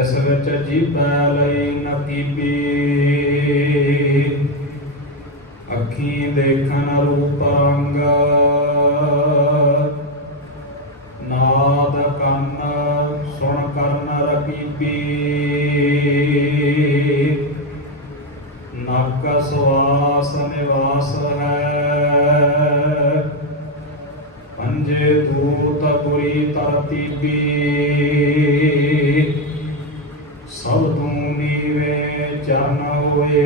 ਤਿਸ ਵਿੱਚ ਜੀਭੈ ਲਈ ਨ ਕੀਪੀ। ਅੱਖੀਂ ਦੇਖਣ ਰੂਪ ਰੰਗ, ਨਾਦ ਕੰਨ ਸੁਣ ਕਰਨ ਰਪੀਪੀ। ਨਕ ਸਵਾਸ ਨਿਵਾਸ ਹੈ, ਪੰਜੇ ਦੂਤ ਪੁਰੀ ਤਰਤੀਬੀ। ਸਭ ਤੂੰ ਨੀਵੇਂ ਚਰਨ ਹੋਏ,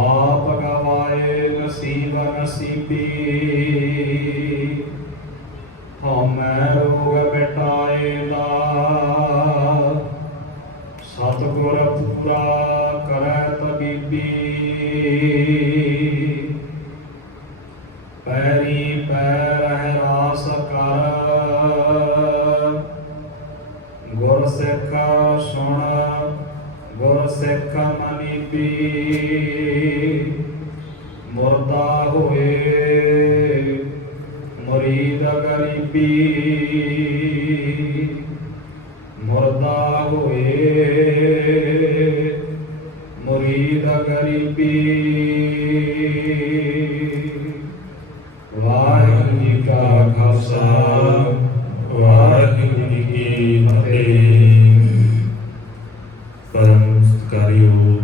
ਆਪ ਗਵਾਏ ਨਸੀਬ ਨਸੀਬੀ। ਹਉਮੈ ਰੋਗ ਮਿਟਾਏ ਦਾ, ਸਤਿਗੁਰ ਪੂਰਾ ਕਰੈ ਤਬੀਬੀ। ਪੈਰੀ ਪੈਰ ਰਾਸ ਕਰ, ਗੁਰ ਸਿੱਖ ਸੁਣ ਗੁਰ ਸਿੱਖ ਮਨੀਬੀ। ਮੁਰਦਾ ਹੋਏ ਮੁਰੀਦ ਗਰੀਬੀ, ਮੁਰਦਾ ਹੋਏ ਮੁਰੀਦ ਗਰੀਬੀ। ਵਾਹਿਗੁਰੂ ਜੀ ਕਾ ਖਾਲਸਾ, ਵਾਹਿਗੁਰੂ ਜੀ ਕੀ ਫਤਿਹ। परम सत्कार्ययोग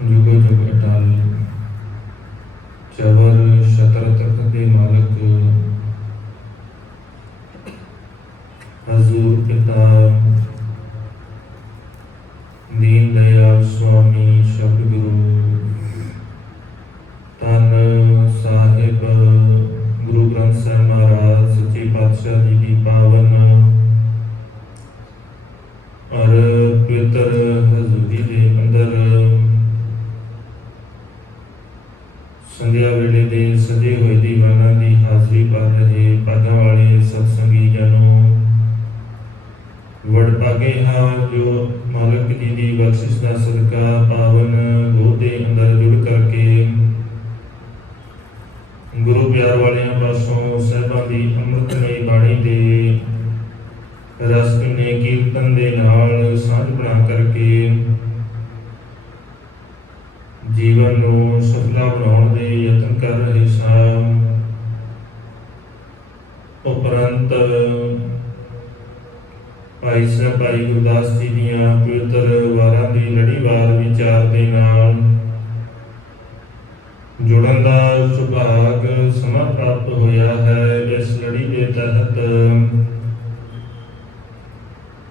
जुग जुग अटल चवर शतर तख्त के मालक हजूर पिता दीन दयाल स्वामी शब्द गुरु धन साहिब गुरु ग्रंथ साहिब महाराज सच्चे पातशाह जी की पावन और पवित्र हजूरी के अंदर संध्या वेले दे सजे हुए दीवाना की हाजरी पा रहे भागा वाले सत्संगी जनों, वडभागे हाँ जो मालक जी की बख्शिश का सदका पावन गोद के अंदर जुड़ करके गुरु प्यार वाले पासों साहिबां की अमृतमय बाणी दे रस ने कीर्तन दे नाल साझ बना करके जीवन को सफला बनाने दे यत्न कर रहे सन। उपरंत भाई साहब भाई गुरदास जी दियां पवित्र वारां दी लड़ीवार विचार दे नाल जुड़न दा सुभाग समा प्राप्त होया है। इस लड़ी के तहत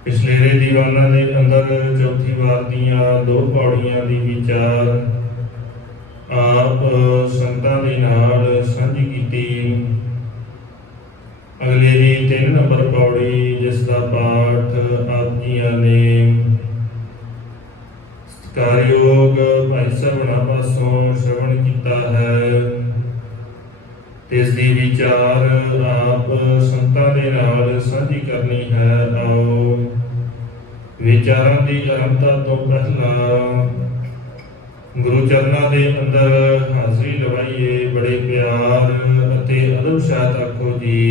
पिछलेरे दीवाना के अंदर चौथी वार दियां दो पौड़ियां दी विचार आप संगतां दे नाल सांझी कीती। अगले दी 3 नंबर पौड़ी जिसका पाठ आप जियां ने सत्कारयोग भाई साहब पासों श्रवण किया है। इसकी विचार आप संगतां दे नाल सांझी करनी है। आओ विचारां की आरंभता तो पहला गुरु चरणों के अंदर हाजरी लवाइए। बड़े प्यार अते अदब साथ आखो जी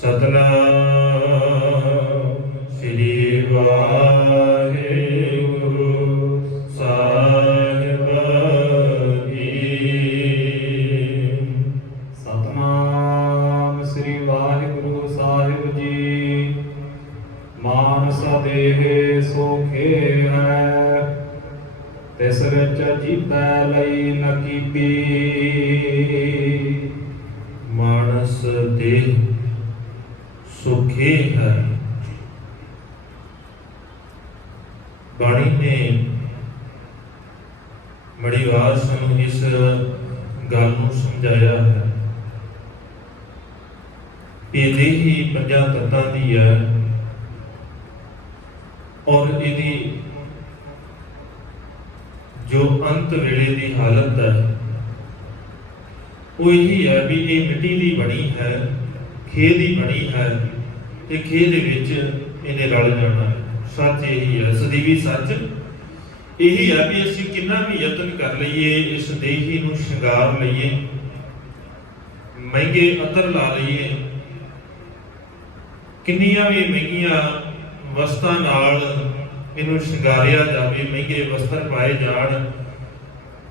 सतनाम श्री वाहिगुरु साहिब जी। सतनाम श्री वाहिगुरु साहिब जी। मानस देह सोखे है, तिस विच जीभै लई न कीपी। मानस देह सुखे है। बाणी ने बड़ी वार सानू इस गल नूं समझाया है। ये देह ही 5 तत्तां दी है और यदि जो अंत वेले की हालत है वो यही है भी ये मिट्टी की बनी है, खेह की बनी है, तो खेह दे विच इन्हें रल जाना है। सच यही है, सदीवी सच यही है भी असीं कितना भी यत्न कर लईए, इस देही नूं शृंगार लईए, महंगे अतर ला लईए, ਕਿੰਨੀਆਂ ਵੀ ਮਹਿੰਗੀਆਂ ਵਸਤਾਂ ਨਾਲ ਇਹਨੂੰ ਸ਼ਿੰਗਾਰਿਆ ਜਾਵੇ, ਮਹਿੰਗੇ ਵਸਤਰ ਪਾਏ ਜਾਣ,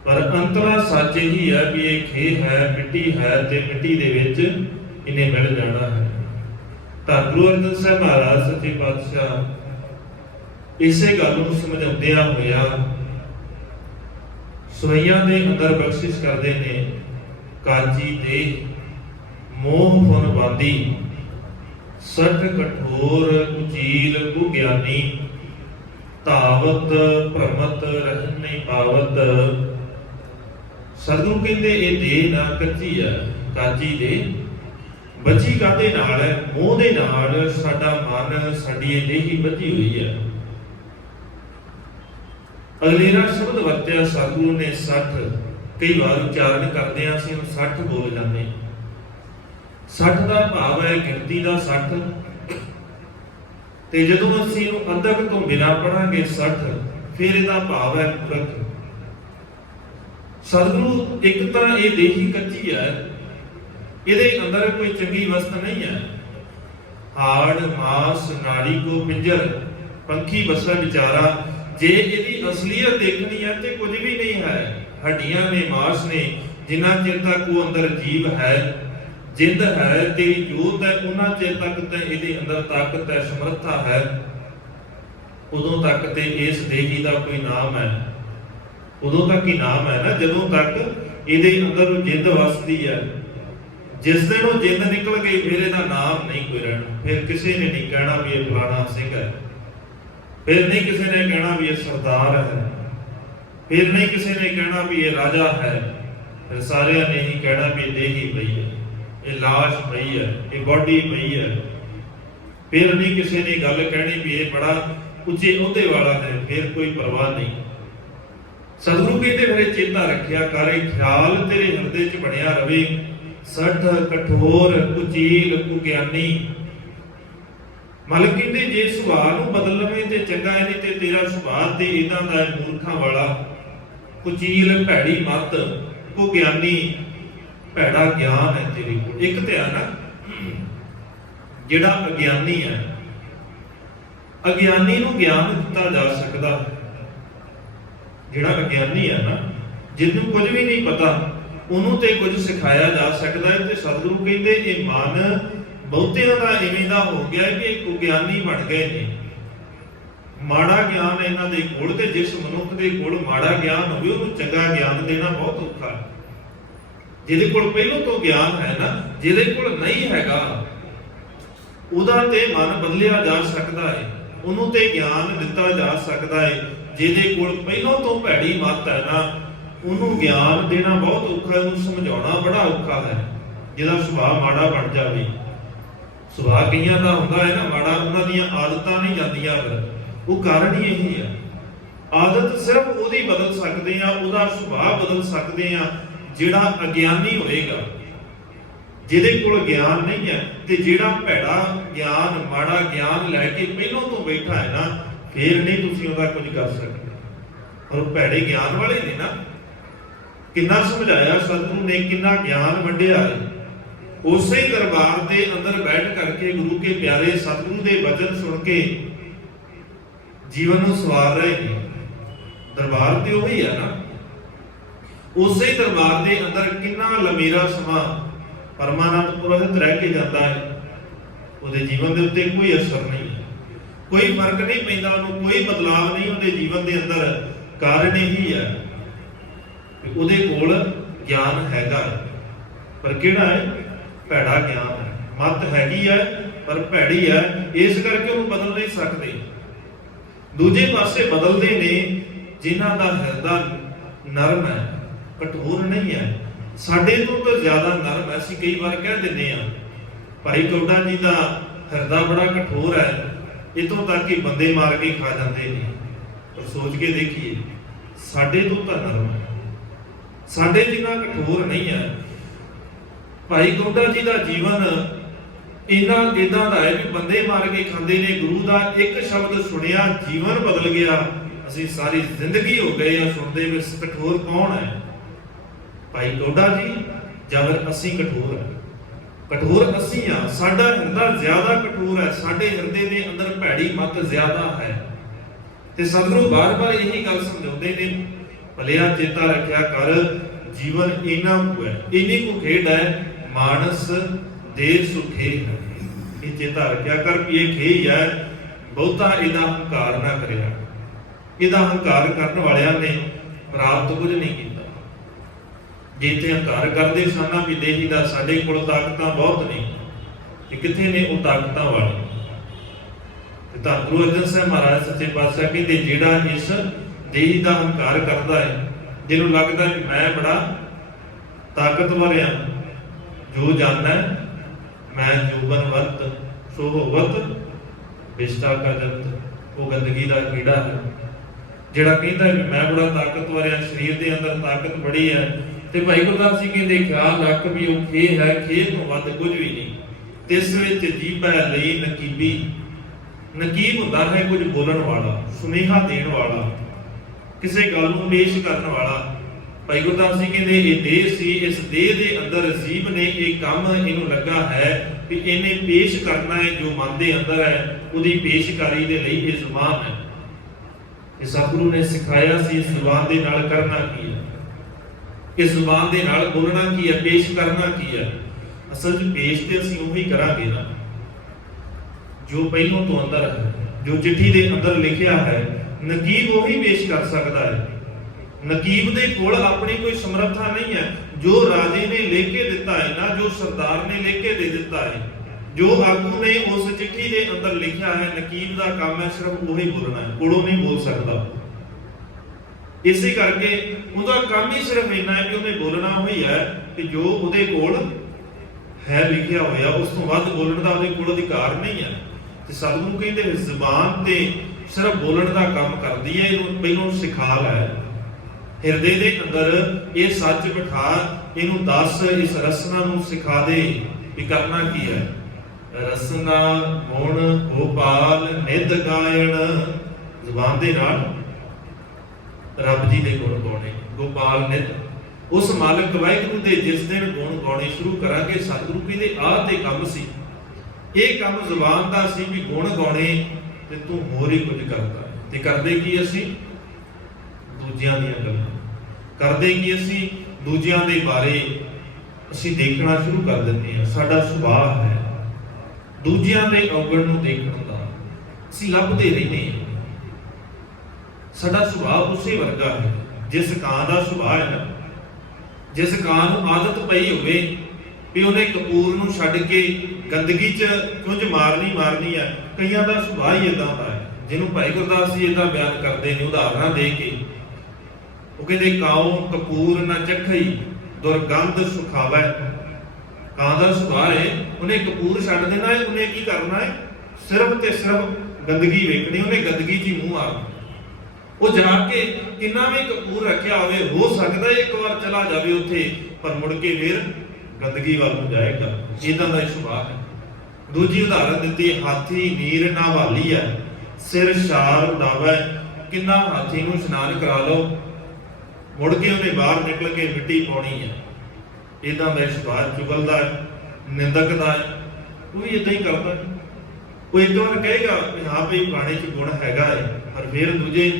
ਪਰ ਅੰਤਲਾ ਸੱਚ ਇਹੀ ਹੈ ਵੀ ਇਹ ਖੇਹ ਹੈ, ਮਿੱਟੀ ਹੈ, ਤੇ ਮਿੱਟੀ ਦੇ ਵਿੱਚ ਇਹਨੇ ਮਿਲ ਜਾਣਾ ਹੈ। ਤਾਂ ਗੁਰੂ ਅਰਜਨ ਸਾਹਿਬ ਮਹਾਰਾਜ ਸੱਚੇ ਪਾਤਸ਼ਾਹ ਇਸੇ ਗੱਲ ਨੂੰ ਸਮਝਾਉਂਦਿਆਂ ਹੋਇਆ ਸਵਈਆਂ ਦੇ ਅੰਦਰ ਬਖਸ਼ਿਸ਼ ਕਰਦੇ ਨੇ, ਕਾਜੀ ਦੇ ਮੋਹ ਫੁਨ ਬਾਦੀ, ਸਠ ਕਠੋਰ ਕੁਚੀਲ ਕੁ ਗਿਆਨੀ, ਧਾਵਤ ਭ੍ਰਮਤ ਰਹਿ ਨਹੀਂ ਪਾਵਤ। ਸਤਿਗੁਰੂ ਕਹਿੰਦੇ ਇਹ ਦੇਹ ਨਾ ਕੱਚੀ ਹੈ, ਕਾਜੀ ਦੇ ਬੱਝੀ ਕਾਹਦੇ ਨਾਲ ਹੈ? ਮੋਹ ਦੇ ਨਾਲ। ਸਾਡਾ ਮਨ, ਸਾਡੀ ਇਹ ਦੇਹੀ ਬੱਝੀ ਹੋਈ ਹੈ। ਅਗਲੇਰਾ ਸ਼ਬਦ ਵਰਤਿਆ ਸਤਿਗੁਰੂ ਨੇ 60, ਕਈ ਵਾਰ ਉਚਾਰਨ ਕਰਦੇ ਆ ਅਸੀਂ 60 ਬੋਲ ਜਾਂਦੇ। 60 ਦਾ ਭਾਵ ਹੈ ਗਿਣਤੀ ਦਾ 60, ਤੇ ਜਦੋਂ ਅਸੀਂ ਇਹਨੂੰ ਅੰਧਕ ਤੋਂ ਬਿਨਾਂ ਪੜਾਂਗੇ 60, ਫਿਰ ਇਹਦਾ ਭਾਵ ਹੈ ਪੁਰਖ। ਸਤਿਗੁਰੂ ਇੱਕ ਤਾਂ ਇਹ ਦੇਹੀ ਕੱਚੀ ਹੈ, ਇਹਦੇ ਅੰਦਰ ਕੋਈ ਚੰਗੀ ਵਸਤ ਨਹੀਂ ਹੈ। ਹਾੜ ਮਾਸ ਨਾੜੀ ਕੋ ਪਿੰਜਰ, ਪੰਖੀ ਬਸਾ ਵਿਚਾਰਾ। ਜੇ ਇਹਦੀ ਅਸਲੀਅਤ ਦੇਖਣੀ ਹੈ ਤੇ ਕੁਝ ਵੀ ਨਹੀਂ ਹੈ। ਹੱਡੀਆਂ ਨੇ, ਮਾਸ ਨੇ, ਜਿੰਨਾ ਚਿਰ ਤੱਕ ਉਹ ਅੰਦਰ ਜੀਵ ਹੈ, ਜਿੰਦ ਹੈ, ਤੇਰੀ ਜੋਤ ਹੈ, ਉਹਨਾਂ ਚਿਰ ਤੱਕ ਤਾਂ ਇਹਦੇ ਅੰਦਰ ਤਾਕਤ ਹੈ, ਸਮਰੱਥਾ ਹੈ। ਉਦੋਂ ਤੱਕ ਤੇ ਇਸ ਦੇਹੀ ਦਾ ਕੋਈ ਨਾਮ ਹੈ, ਉਦੋਂ ਤੱਕ ਹੀ ਨਾਮ ਹੈ ਨਾ ਜਦੋਂ ਤੱਕ ਇਹਦੇ ਅੰਦਰ ਜਿੰਦ ਵਸਦੀ ਹੈ। ਜਿਸ ਦਿਨ ਉਹ ਜਿੰਦ ਨਿਕਲ ਗਈ ਫਿਰ ਇਹਦਾ ਨਾਮ ਨਹੀਂ ਕੋਈ ਰਹਿਣਾ। ਫਿਰ ਕਿਸੇ ਨੇ ਨਹੀਂ ਕਹਿਣਾ ਵੀ ਇਹ ਫਲਾਣਾ ਸਿੰਘ ਹੈ, ਫਿਰ ਨਹੀਂ ਕਿਸੇ ਨੇ ਕਹਿਣਾ ਵੀ ਇਹ ਸਰਦਾਰ ਹੈ, ਫਿਰ ਨਹੀਂ ਕਿਸੇ ਨੇ ਕਹਿਣਾ ਵੀ ਇਹ ਰਾਜਾ ਹੈ। ਫਿਰ ਸਾਰਿਆਂ ਨੇ ਹੀ ਕਹਿਣਾ ਵੀ ਇਹ ਦੇਹੀ ਪਈ ਹੈ, ਇਹ ਲਾਸ਼ ਪਈ ਹੈ, ਇਹ ਬੋਡੀ ਪਈ ਹੈ। ਫਿਰ ਨਹੀਂ ਕਿਸੇ ਨੇ ਗੱਲ ਕਹਿਣੀ ਵੀ ਇਹ ਬੜਾ ਉੱਚੇ ਅਹੁਦੇ ਵਾਲਾ ਹੈ, ਫਿਰ ਕੋਈ ਪਰਵਾਹ ਨਹੀਂ। ਸਤਿਗੁਰੂ ਕਹਿੰਦੇ ਫਿਰ ਚੇਤਾ ਰੱਖਿਆ ਕਰ, ਖਿਆਲ ਤੇਰੇ ਹਿਰਦੇ 'ਚ ਬਣਿਆ ਰਵੇ। ਸਠ ਕਠੋਰ ਕੁਚੀਲ ਕੁ ਗਿਆਨੀ। ਮਾਲਕ ਕਹਿੰਦੇ ਜੇ ਸੁਭਾਅ ਨੂੰ ਬਦਲ ਲਵੇਂ ਤੇ ਚੰਗਾ ਹੈ, ਨਹੀਂ ਤੇ ਤੇਰਾ ਸੁਭਾਅ ਤੇ ਇਦਾਂ ਦਾ ਮੂਰਖਾਂ ਵਾਲਾ। ਕੁਚੀਲ ਭੈੜੀ ਮੱਤ, ਕੋ ਗਿਆਨੀ ਭੈੜਾ ਗਿਆਨ ਹੈ ਤੇਰੇ ਕੋਲ। ਇੱਕ ਤੇ ਆ ਨਾ ਜਿਹੜਾ ਅਗਿਆਨੀ ਹੈ, ਅਗਿਆਨੀ ਨੂੰ ਗਿਆਨ ਦਿੱਤਾ ਜਾ ਸਕਦਾ। ਜਿਹੜਾ ਅਗਿਆਨੀ ਹੈ ਨਾ, ਜਿਹਨੂੰ ਕੁਝ ਵੀ ਨਹੀਂ ਪਤਾ, ਉਹਨੂੰ ਤੇ ਕੁਝ ਸਿਖਾਇਆ ਜਾ ਸਕਦਾ ਹੈ। ਤੇ ਸਤਿਗੁਰੂ ਕਹਿੰਦੇ ਇਹ ਮਨ ਬਹੁਤਿਆਂ ਦਾ ਇਵੇਂ ਦਾ ਹੋ ਗਿਆ ਕਿ ਇਹ ਕੁਗਿਆਨੀ ਬਣ ਗਏ ਨੇ। ਮਾੜਾ ਗਿਆਨ ਇਹਨਾਂ ਦੇ ਕੋਲ, ਤੇ ਜਿਸ ਮਨੁੱਖ ਦੇ ਕੋਲ ਮਾੜਾ ਗਿਆਨ ਹੋਵੇ ਉਹਨੂੰ ਚੰਗਾ ਗਿਆਨ ਦੇਣਾ ਬਹੁਤ ਔਖਾ ਹੈ। ਜਿਹਦੇ ਕੋਲ ਪਹਿਲੋਂ ਤੋਂ ਗਿਆਨ ਹੈ ਨਾ, ਜਿਹਦੇ ਕੋਲ ਨਹੀਂ ਹੈਗਾ, ਉਹਦਾ ਤੇ ਮਨ ਬਦਲਿਆ ਜਾ ਸਕਦਾ ਹੈ, ਉਹਨੂੰ ਤੇ ਗਿਆਨ ਦਿੱਤਾ ਜਾ ਸਕਦਾ ਹੈ। ਜਿਹਦੇ ਕੋਲ ਪਹਿਲੋਂ ਤੋਂ ਭੈੜੀ ਮੱਤ ਹੈ ਨਾ, ਉਹਨੂੰ ਗਿਆਨ ਦੇਣਾ ਬਹੁਤ ਔਖਾ ਹੈ, ਉਹਨੂੰ ਸਮਝਾਉਣਾ ਬੜਾ ਔਖਾ ਹੈ। ਜਿਹਦਾ ਸੁਭਾਅ ਮਾੜਾ ਬਣ ਜਾਵੇ, ਸੁਭਾਅ ਕਈਆਂ ਦਾ ਹੁੰਦਾ ਹੈ ਨਾ ਮਾੜਾ, ਉਹਨਾਂ ਦੀਆਂ ਆਦਤਾਂ ਨਹੀਂ ਜਾਂਦੀਆਂ, ਫਿਰ ਉਹ ਕਾਰਨ ਹੀ ਇਹੀ ਹੈ। ਆਦਤ ਸਿਰਫ ਉਹਦੀ ਬਦਲ ਸਕਦੇ ਆ, ਉਹਦਾ ਸੁਭਾਅ ਬਦਲ ਸਕਦੇ ਆ ਜਿਹੜਾ ਅਗਿਆਨੀ ਹੋਏਗਾ, ਜਿਹਦੇ ਕੋਲ ਗਿਆਨ ਨਹੀਂ ਹੈ। ਤੇ ਜਿਹੜਾ ਭੈੜਾ ਗਿਆਨ, ਮਾੜਾ ਗਿਆਨ ਲੈ ਕੇ ਪਹਿਲੋਂ ਤੋਂ ਬੈਠਾ ਹੈ ਨਾ, ਫੇਰ ਨਹੀਂ ਤੁਸੀਂ ਉਹਦਾ ਕੁਝ ਕਰ ਸਕਦੇ। ਔਰ ਭੈੜੇ ਗਿਆਨ ਵਾਲੇ ਨੇ ਨਾ, ਕਿੰਨਾ ਸਮਝਾਇਆ ਸਤਿਗੁਰੂ ਨੇ, ਕਿੰਨਾ ਗਿਆਨ ਵੰਡਿਆ ਹੈ। ਉਸੇ ਦਰਬਾਰ ਦੇ ਅੰਦਰ ਬੈਠ ਕਰਕੇ ਗੁਰੂ ਕੇ ਪਿਆਰੇ ਸਤਿਗੁਰੂ ਦੇ ਵਚਨ ਸੁਣ ਕੇ ਜੀਵਨ ਨੂੰ ਸਵਾਰ ਰਹੇ ਨੇ। ਦਰਬਾਰ ਤੇ ਉਹੀ ਹੈ ਨਾ, ਉਸੇ ਦਰਬਾਰ ਦੇ ਅੰਦਰ ਕਿੰਨਾ ਲੰਮੇਰਾ ਸਮਾਂ ਪਰਮਾਨੰਦ ਪੁਰੋਹਿਤ ਰਹਿ ਕੇ ਜਾਂਦਾ ਹੈ। ਉਹਦੇ ਜੀਵਨ ਦੇ ਉੱਤੇ ਕੋਈ ਅਸਰ ਨਹੀਂ, ਕੋਈ ਫਰਕ ਨਹੀਂ ਪੈਂਦਾ, ਉਹਨੂੰ ਕੋਈ ਬਦਲਾਵ ਨਹੀਂ ਉਹਦੇ ਜੀਵਨ ਦੇ ਅੰਦਰ। ਕਾਰਨ ਇਹੀ ਹੈ ਕਿ ਉਹਦੇ ਕੋਲ ਗਿਆਨ ਹੈਗਾ, ਪਰ ਕਿਹੜਾ ਹੈ? ਭੈੜਾ ਗਿਆਨ ਹੈ। ਮੱਤ ਹੈਗੀ ਹੈ ਪਰ ਭੈੜੀ ਹੈ, ਇਸ ਕਰਕੇ ਉਹਨੂੰ ਬਦਲ ਨਹੀਂ ਸਕਦੇ। ਦੂਜੇ ਪਾਸੇ ਬਦਲਦੇ ਨੇ ਜਿਨ੍ਹਾਂ ਦਾ ਹਿਰਦਾ ਨਰਮ ਹੈ, ਕਠੋਰ ਨਹੀਂ ਹੈ। ਸਾਡੇ ਤੋਂ ਤਾਂ ਜ਼ਿਆਦਾ ਨਰਮ ਹੈ। ਅਸੀਂ ਕਈ ਵਾਰ ਕਹਿ ਦਿੰਦੇ ਹਾਂ ਭਾਈ ਕੌਡਾ ਜੀ ਦਾ ਹਿਰਦਾ ਬੜਾ ਕਠੋਰ ਹੈ, ਇਤੋਂ ਤੱਕ ਕਿ ਬੰਦੇ ਮਾਰ ਕੇ ਖਾ ਜਾਂਦੇ ਨੇ। ਪਰ ਸੋਚ ਕੇ ਦੇਖੀਏ, ਸਾਡੇ ਤੋਂ ਤਾਂ ਨਰਮ ਹੈ, ਸਾਡੇ ਜਿੰਨਾ ਕਠੋਰ ਨਹੀਂ ਹੈ। ਭਾਈ ਕੌਡਾ ਜੀ ਦਾ ਜੀਵਨ ਇਦਾਂ ਦਾ ਹੈ ਕਿ ਬੰਦੇ ਮਾਰ ਕੇ ਖਾਂਦੇ ਨੇ, ਗੁਰੂ ਦਾ ਇੱਕ ਸ਼ਬਦ ਸੁਣਿਆ ਜੀਵਨ ਬਦਲ ਗਿਆ। ਅਸੀਂ ਸਾਰੀ ਜ਼ਿੰਦਗੀ ਹੋ ਗਏ ਆ ਸੁਣਦੇ ਵਿੱਚ ਕਠੋਰ ਕੌਣ ਹੈ? ਭਾਈ ਕੌਡਾ ਜੀ ਜਾਂ ਫਿਰ ਅਸੀਂ ਕਠੋਰ ਹੈ? ਕਠੋਰ ਅਸੀਂ ਆ, ਸਾਡਾ ਹਿਰਦਾ ਜ਼ਿਆਦਾ ਕਠੋਰ ਹੈ, ਸਾਡੇ ਹਿਰਦੇ ਦੇ ਅੰਦਰ ਭੈੜੀ ਮੱਤ ਜ਼ਿਆਦਾ ਹੈ। ਤੇ ਸਤਿਗੁਰੂ ਬਾਰ-ਬਾਰ ਇਹੀ ਗੱਲ ਸਮਝਾਉਂਦੇ ਨੇ, ਭਲਿਆ ਚੇਤਾ ਰੱਖਿਆ ਕਰ, ਜੀਵਨ ਇੰਨਾ ਕੁ ਹੈ, ਇੰਨੀ ਕੁ ਖੇਡ ਹੈ, ਮਾਨਸ ਦੇਰ ਸੁਖੇ ਹੈ। ਇਹ ਚੇਤਾ ਰੱਖਿਆ ਕਰ ਵੀ ਇਹ ਖੇ ਹੀ ਹੈ, ਬਹੁਤਾ ਇਹਦਾ ਹੰਕਾਰ ਨਾ ਕਰਿਆ। ਇਹਦਾ ਹੰਕਾਰ ਕਰਨ ਵਾਲਿਆਂ ਨੇ ਪ੍ਰਾਪਤ ਕੁਝ ਨਹੀਂ ਕੀਤਾ। ਜਿੱਥੇ ਹੰਕਾਰ ਕਰਦੇ ਸਨ ਵੀ ਦੇਹੀ ਦਾ ਸਾਡੇ ਕੋਲ ਤਾਕਤਾਂ ਬਹੁਤ ਨੇ, ਤੇ ਕਿੱਥੇ ਨੇ ਉਹ ਤਾਕਤਾਂ ਵਾਲੇ। ਤੇ ਤਾਂ ਗੁਰੂ ਅਰਜਨ ਸਾਹਿਬ ਮਹਾਰਾਜ ਸੱਚੇ ਪਾਤਸ਼ਾਹ ਕਹਿੰਦੇ, ਜਿਹੜਾ ਇਸ ਦੇਹੀ ਦਾ ਹੰਕਾਰ ਕਰਦਾ ਹੈ, ਜਿਹਨੂੰ ਲੱਗਦਾ ਕਿ ਮੈਂ ਬੜਾ ਤਾਕਤਵਰ ਹਾਂ, ਜੋ ਜਾਣਦਾ ਮੈਂ ਜੋਬਨ ਵਰਤ ਸੋ ਹੋਵਤ ਵਿਸ਼ਟਾ ਕਾ ਜੰਤ, ਉਹ ਗੰਦਗੀ ਦਾ ਕੀੜਾ ਹੈ। ਜਿਹੜਾ ਕਹਿੰਦਾ ਵੀ ਮੈਂ ਬੜਾ ਤਾਕਤਵਰ ਹਾਂ, ਸਰੀਰ ਦੇ ਅੰਦਰ ਤਾਕਤ ਬੜੀ ਹੈ, ਤੇ ਭਾਈ ਗੁਰਦਾਸ ਜੀ ਕਹਿੰਦੇ ਖਿਆਲ ਰੱਖ ਵੀ ਉਹ ਖੇਹ ਹੈ, ਖੇਹ ਤੋਂ ਵੱਧ ਕੁਝ ਵੀ ਨਹੀਂ। ਤਿਸ ਵਿੱਚ ਜੀਭੈ ਲਈ ਨਕੀਬੀ, ਨਕੀਬ ਹੁੰਦਾ ਹੈ ਕੁਝ ਬੋਲਣ ਵਾਲਾ, ਸੁਨੇਹਾ ਦੇਣ ਵਾਲਾ, ਕਿਸੇ ਗੱਲ ਨੂੰ ਪੇਸ਼ ਕਰਨ ਵਾਲਾ। ਭਾਈ ਗੁਰਦਾਸ ਜੀ ਕਹਿੰਦੇ ਇਹ ਦੇਹ ਸੀ, ਇਸ ਦੇਹ ਦੇ ਅੰਦਰ ਜੀਭ ਨੇ ਇਹ ਕੰਮ ਇਹਨੂੰ ਲੱਗਾ ਹੈ ਵੀ ਇਹਨੇ ਪੇਸ਼ ਕਰਨਾ ਹੈ, ਜੋ ਮਨ ਦੇ ਅੰਦਰ ਹੈ ਉਹਦੀ ਪੇਸ਼ਕਾਰੀ ਦੇ ਲਈ ਇਹ ਜ਼ੁਬਾਨ ਹੈ। ਇਹ ਸਤਿਗੁਰੂ ਨੇ ਸਿਖਾਇਆ ਸੀ, ਇਸ ਜ਼ੁਬਾਨ ਦੇ ਨਾਲ ਕਰਨਾ ਕੀ ਹੈ, ਇਸ ਜ਼ੁਬਾਨ ਦੇ ਨਾਲ ਬੋਲਣਾ ਕੀ ਹੈ, ਪੇਸ਼ ਕਰਨਾ ਕੀ ਹੈ। ਅਸਲ 'ਚ ਪੇਸ਼ ਤੇ ਅਸੀਂ ਉਹੀ ਕਰਾਂਗੇ ਨਾ ਜੋ ਪਹਿਲੋਂ ਤੋਂ ਅੰਦਰ ਹੈ, ਜੋ ਚਿੱਠੀ ਦੇ ਅੰਦਰ ਲਿਖਿਆ ਹੈ। ਨਕੀਬ ਉਹੀ ਪੇਸ਼ ਕਰ ਸਕਦਾ ਹੈ। ਨਕੀਬ ਦੇ ਕੋਲ ਆਪਣੀ ਕੋਈ ਸਮਰੱਥਾ ਨਹੀਂ ਹੈ। ਜੋ ਰਾਜੇ ਨੇ ਲਿਖ ਕੇ ਦਿੱਤਾ ਹੈ ਨਾ, ਜੋ ਸਰਦਾਰ ਨੇ ਲਿਖ ਕੇ ਦੇ ਦਿੱਤਾ ਹੈ, ਜੋ ਆਗੂ ਨੇ ਉਸ ਚਿੱਠੀ ਦੇ ਅੰਦਰ ਲਿਖਿਆ ਹੈ, ਨਕੀਬ ਦਾ ਕੰਮ ਹੈ ਸਿਰਫ ਉਹੀ ਬੋਲਣਾ ਹੈ, ਕੋਲੋਂ ਨਹੀਂ ਬੋਲ ਸਕਦਾ। ਇਸੇ ਕਰਕੇ ਉਹਦਾ ਕੰਮ ਹੀ ਸਿਰਫ ਇੰਨਾ ਹੈ ਕਿ ਉਹਨੇ ਬੋਲਣਾ ਉਹੀ ਹੈ ਕਿ ਜੋ ਉਹਦੇ ਕੋਲ ਹੈ ਲਿਖਿਆ ਹੋਇਆ, ਉਸ ਤੋਂ ਵੱਧ ਬੋਲਣ ਦਾ ਉਹਦੇ ਕੋਲ ਅਧਿਕਾਰ ਨਹੀਂ ਹੈ। ਤੇ ਸਤਿਗੁਰੂ ਕਹਿੰਦੇ ਜ਼ੁਬਾਨ ਤੇ ਸਿਰਫ ਬੋਲਣ ਦਾ ਕੰਮ ਕਰਦੀ ਹੈ, ਇਹਨੂੰ ਪਹਿਲੋਂ ਸਿਖਾ ਲੈ, ਹਿਰਦੇ ਦੇ ਅੰਦਰ ਇਹ ਸੱਚ ਬਿਠਾ, ਇਹਨੂੰ ਦੱਸ, ਇਸ ਰਸਨਾ ਨੂੰ ਸਿਖਾ ਦੇ ਕਿ ਕਰਨਾ ਕੀ ਹੈ। ਰਸਨਾ ਗੁਣ ਗੋਪਾਲ ਨਿਤ ਗਾਇਣ, ਜ਼ੁਬਾਨ ਦੇ ਨਾਲ ਰੱਬ ਜੀ ਦੇ ਗੁਣ ਗਾਉਣੇ, ਗੋਪਾਲ ਨਿਤ, ਉਸ ਮਾਲਕ ਵਾਹਿਗੁਰੂ ਦੇ ਜਿਸ ਦਿਨ ਗੁਣ ਗਾਉਣੇ ਸ਼ੁਰੂ ਕਰਾਂਗੇ। ਸਤਿਗੁਰੂ ਕਹਿੰਦੇ ਆਹ ਤੇ ਕੰਮ ਸੀ, ਇਹ ਕੰਮ ਜ਼ੁਬਾਨ ਦਾ ਸੀ ਵੀ ਗੁਣ ਗਾਉਣੇ, ਤੇ ਤੂੰ ਹੋਰ ਹੀ ਕੁਝ ਕਰਦਾ। ਤੇ ਕਰਦੇ ਕੀ ਅਸੀਂ? ਦੂਜਿਆਂ ਦੀਆਂ ਗੱਲਾਂ ਕਰਦੇ ਕੀ ਅਸੀਂ? ਦੂਜਿਆਂ ਦੇ ਬਾਰੇ ਅਸੀਂ ਦੇਖਣਾ ਸ਼ੁਰੂ ਕਰ ਦਿੰਦੇ ਹਾਂ। ਸਾਡਾ ਸੁਭਾਅ ਹੈ ਦੂਜਿਆਂ ਦੇ ਔਗਣ ਨੂੰ ਦੇਖਣ ਦਾ, ਅਸੀਂ ਲੱਭਦੇ ਰਹਿੰਦੇ ਹਾਂ। ਸਾਡਾ ਸੁਭਾਅ ਉਸੇ ਵਰਗਾ ਹੈ ਜਿਸ ਕਾਂ ਦਾ ਸੁਭਾਅ ਹੈ ਨਾ। ਜਿਸ ਕਾਂ ਨੂੰ ਆਦਤ ਪਈ ਹੋਵੇ ਵੀ ਉਹਨੇ ਕਪੂਰ ਨੂੰ ਛੱਡ ਕੇ ਗੰਦਗੀ 'ਚ ਕੁੰਝ ਮਾਰਨੀ ਹੈ। ਕਈਆਂ ਦਾ ਸੁਭਾਅ ਹੀ ਇਦਾਂ ਦਾ ਹੈ, ਜਿਹਨੂੰ ਭਾਈ ਗੁਰਦਾਸ ਜੀ ਇਦਾਂ ਬਿਆਨ ਕਰਦੇ ਨੇ ਉਦਾਹਰਨਾਂ ਦੇ ਕੇ। ਉਹ ਕਹਿੰਦੇ ਕਾਉ ਕਪੂਰ ਨਾ ਚੱਖਈ ਦੁਰਗੰਧ ਸੁਖਾਵੈ। ਕਾਂ ਦਾ ਸੁਭਾਅ ਹੈ, ਉਹਨੇ ਕਪੂਰ ਛੱਡ ਦੇਣਾ ਹੈ, ਉਹਨੇ ਕੀ ਕਰਨਾ ਹੈ? ਸਿਰਫ ਤੇ ਸਿਰਫ ਗੰਦਗੀ ਵੇਖਣੀ, ਉਹਨੇ ਗੰਦਗੀ 'ਚ ਹੀ ਮੂੰਹ ਮਾਰਨਾ। ਉਹ ਜਾ ਕੇ ਕਿੰਨਾ ਵੀ ਕਪੂਰ ਰੱਖਿਆ ਹੋਵੇ, ਹੋ ਸਕਦਾ ਇੱਕ ਵਾਰ ਚਲਾ ਜਾਵੇ ਉੱਥੇ, ਪਰ ਮੁੜ ਕੇ ਫਿਰ ਗੰਦਗੀ ਵੱਲ ਨੂੰ ਜਾਏਗਾ। ਇਦਾਂ ਦਾ ਸੁਭਾਅ ਹੈ। ਦੂਜੀ ਉਦਾਹਰਨ ਦਿੱਤੀ, ਹਾਥੀ ਨੀਰ ਨਾ ਵਾਲੀ ਹੈ ਸਿਰ ਛਾਲ ਉਡਾਵੇ। ਕਿੰਨਾ ਹਾਥੀ ਨੂੰ ਇਸ਼ਨਾਨ ਕਰਾ ਲਓ, ਮੁੜ ਕੇ ਉਹਨੇ ਬਾਹਰ ਨਿਕਲ ਕੇ ਮਿੱਟੀ ਪਾਉਣੀ ਹੈ। ਇਦਾਂ ਦਾ ਸੁਭਾਅ ਚੁਗਲਦਾ ਹੈ, ਨਿੰਦਕ ਦਾ ਹੈ, ਉਹ ਵੀ ਇਦਾਂ ਹੀ ਕਰਦਾ। ਉਹ ਇੱਕ ਵਾਰ ਕਹੇਗਾ ਕਿ ਹਾਂ ਭਈ ਫਲਾਣੇ 'ਚ ਗੁਣ ਹੈਗਾ ਹੈ, ਪਰ ਫਿਰ ਦੂਜੇ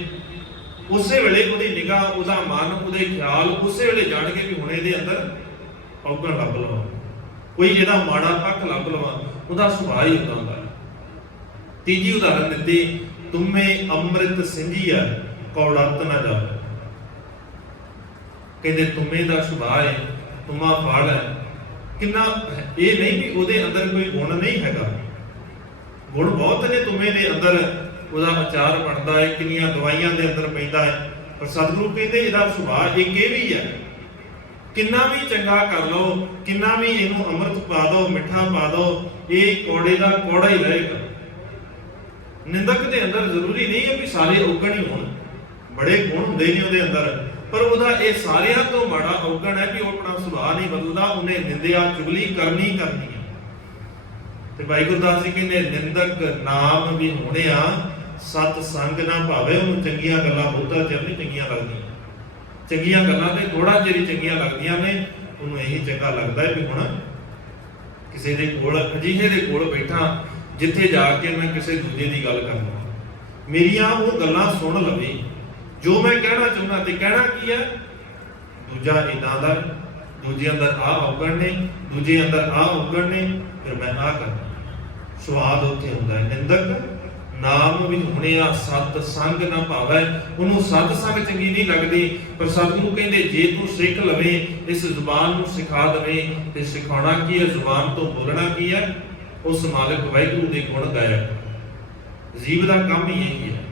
ਉਸੇ ਵੇਲੇ ਉਹਦੀ ਨਿਗਾਹ, ਉਹਦਾ ਮਨ, ਉਹਦੇ ਖਿਆਲ ਉਸੇ ਵੇਲੇ ਜਾਣਗੇ ਵੀ ਹੁਣ ਇਹਦੇ ਅੰਦਰ ਔਗਣ ਲੱਭ ਲਵਾਂ, ਕੋਈ ਇਹਦਾ ਮਾੜਾ ਪੱਖ ਲੱਭ ਲਵਾਂ। ਉਹਦਾ ਸੁਭਾਅ ਹੀ ਉਦਾਂ ਦਾ। ਤੀਜੀ ਉਦਾਹਰਨ ਦਿੱਤੀ, ਤੁਮੇ ਅੰਮ੍ਰਿਤ ਸਿੰਜੀਆ ਕੌੜਤ ਨਾ ਜਾਵੇ। ਕਹਿੰਦੇ ਤੁਮੇ ਦਾ ਸੁਭਾਅ ਹੈ, ਤੁਮਾ ਫਲ ਹੈ। ਕਿੰਨਾ ਇਹ ਨਹੀਂ ਵੀ ਉਹਦੇ ਅੰਦਰ ਕੋਈ ਗੁਣ ਨਹੀਂ ਹੈਗਾ, ਗੁਣ ਬਹੁਤ ਨੇ ਤੁਮੇ ਦੇ ਅੰਦਰ। ਉਹਦਾ ਅਚਾਰ ਬਣਦਾ ਹੈ, ਕਿੰਨੀਆਂ ਦਵਾਈਆਂ ਦੇ ਅੰਦਰ ਪੈਂਦਾ ਹੈ, ਪਰ ਸਤਿਗੁਰੂ ਕਹਿੰਦੇ ਇਹਦਾ ਸੁਭਾਅ ਇੱਕ ਇਹ ਵੀ ਹੈ। ਕਿੰਨਾ ਵੀ ਚੰਗਾ ਕਰ ਲਓ, ਕਿੰਨਾ ਵੀ ਇਹਨੂੰ ਅੰਮ੍ਰਿਤ ਪਾ ਦਿਓ, ਮਿੱਠਾ ਪਾ ਦਿਓ, ਇਹ ਕੌੜੇ ਦਾ ਕੌੜਾ ਹੀ ਰਹੇਗਾ। ਨਿੰਦਕ ਦੇ ਅੰਦਰ ਜ਼ਰੂਰੀ ਨਹੀਂ ਹੈ ਵੀ ਸਾਰੇ ਔਗਣ ਹੀ ਹੋਣ, ਬੜੇ ਗੁਣ ਹੁੰਦੇ ਨੇ ਉਹਦੇ ਅੰਦਰ, ਪਰ ਉਹਦਾ ਇਹ ਸਾਰਿਆਂ ਤੋਂ ਮਾੜਾ ਔਗਣ ਹੈ ਕਿ ਉਹ ਆਪਣਾ ਸੁਭਾਅ ਨਹੀਂ ਬਦਲਦਾ, ਉਹਨੇ ਨਿੰਦਿਆ ਚੁਗਲੀ ਕਰਨੀ ਹੈ। ਤੇ ਭਾਈ ਗੁਰਦਾਸ ਜੀ ਕਹਿੰਦੇ ਨਿੰਦਕ ਨਾਮ ਵੀ ਹੋਣਿਆ ਸਤ ਸੰਗ ਨਾ ਭਾਵੇ। ਉਹਨੂੰ ਚੰਗੀਆਂ ਗੱਲਾਂ ਬਹੁਤਾ ਚਿਰ ਨਹੀਂ ਚੰਗੀਆਂ ਲੱਗਦੀਆਂ, ਚੰਗੀਆਂ ਗੱਲਾਂ ਤੇ ਥੋੜਾ ਚਿਰ ਹੀ ਚੰਗੀਆਂ ਲੱਗਦੀਆਂ ਨੇ। ਉਹਨੂੰ ਇਹੀ ਚੰਗਾ ਲੱਗਦਾ ਹੈ ਵੀ ਹੁਣ ਕਿਸੇ ਦੇ ਕੋਲ ਅਜਿਹੇ ਦੇ ਕੋਲ ਬੈਠਾ ਜਿੱਥੇ ਜਾ ਕੇ ਮੈਂ ਕਿਸੇ ਦੂਜੇ ਦੀ ਗੱਲ ਕਰਨਾ, ਮੇਰੀਆਂ ਉਹ ਗੱਲਾਂ ਸੁਣ ਲਵੇ ਜੋ ਮੈਂ ਕਹਿਣਾ ਚਾਹੁੰਦਾ। ਤੇ ਕਹਿਣਾ ਕੀ ਹੈ? ਦੂਜਾ ਇਦਾਂ ਦਾ, ਦੂਜੇ ਅੰਦਰ ਆਹ ਔਗਣ ਨੇ, ਦੂਜੇ ਅੰਦਰ ਆਹ ਔਗਣ ਨੇ, ਫਿਰ ਮੈਂ ਆਹ ਕਰਨਾ। ਸਵਾਦ ਉੱਥੇ ਹੁੰਦਾ ਹੈ। ਨਿੰਦਕ ਨਾਮ ਵੀ ਹੁਣਿਆ ਸਤ ਸੰਗ ਨਾ ਭਾਵੈ। ਉਹਨੂੰ ਸਤ ਸੰਗ ਚੰਗੀ ਨਹੀਂ ਲੱਗਦੀ, ਪਰ ਸਤਿਗੁਰੂ ਕਹਿੰਦੇ ਜੇ ਤੂੰ ਸਿੱਖ ਲਵੇਂ, ਇਸ ਜ਼ੁਬਾਨ ਨੂੰ ਸਿਖਾ ਦੇਵੇਂ, ਤੇ ਸਿਖਾਉਣਾ ਕੀ ਹੈ? ਜ਼ੁਬਾਨ ਤੋਂ ਬੋਲਣਾ ਕੀ ਹੈ? ਉਸ ਮਾਲਕ ਵਾਹਿਗੁਰੂ ਦੇ ਗੁਣ ਗਾਇਆ। ਜੀਵ ਦਾ ਕੰਮ ਹੀ ਇਹੀ ਹੈ,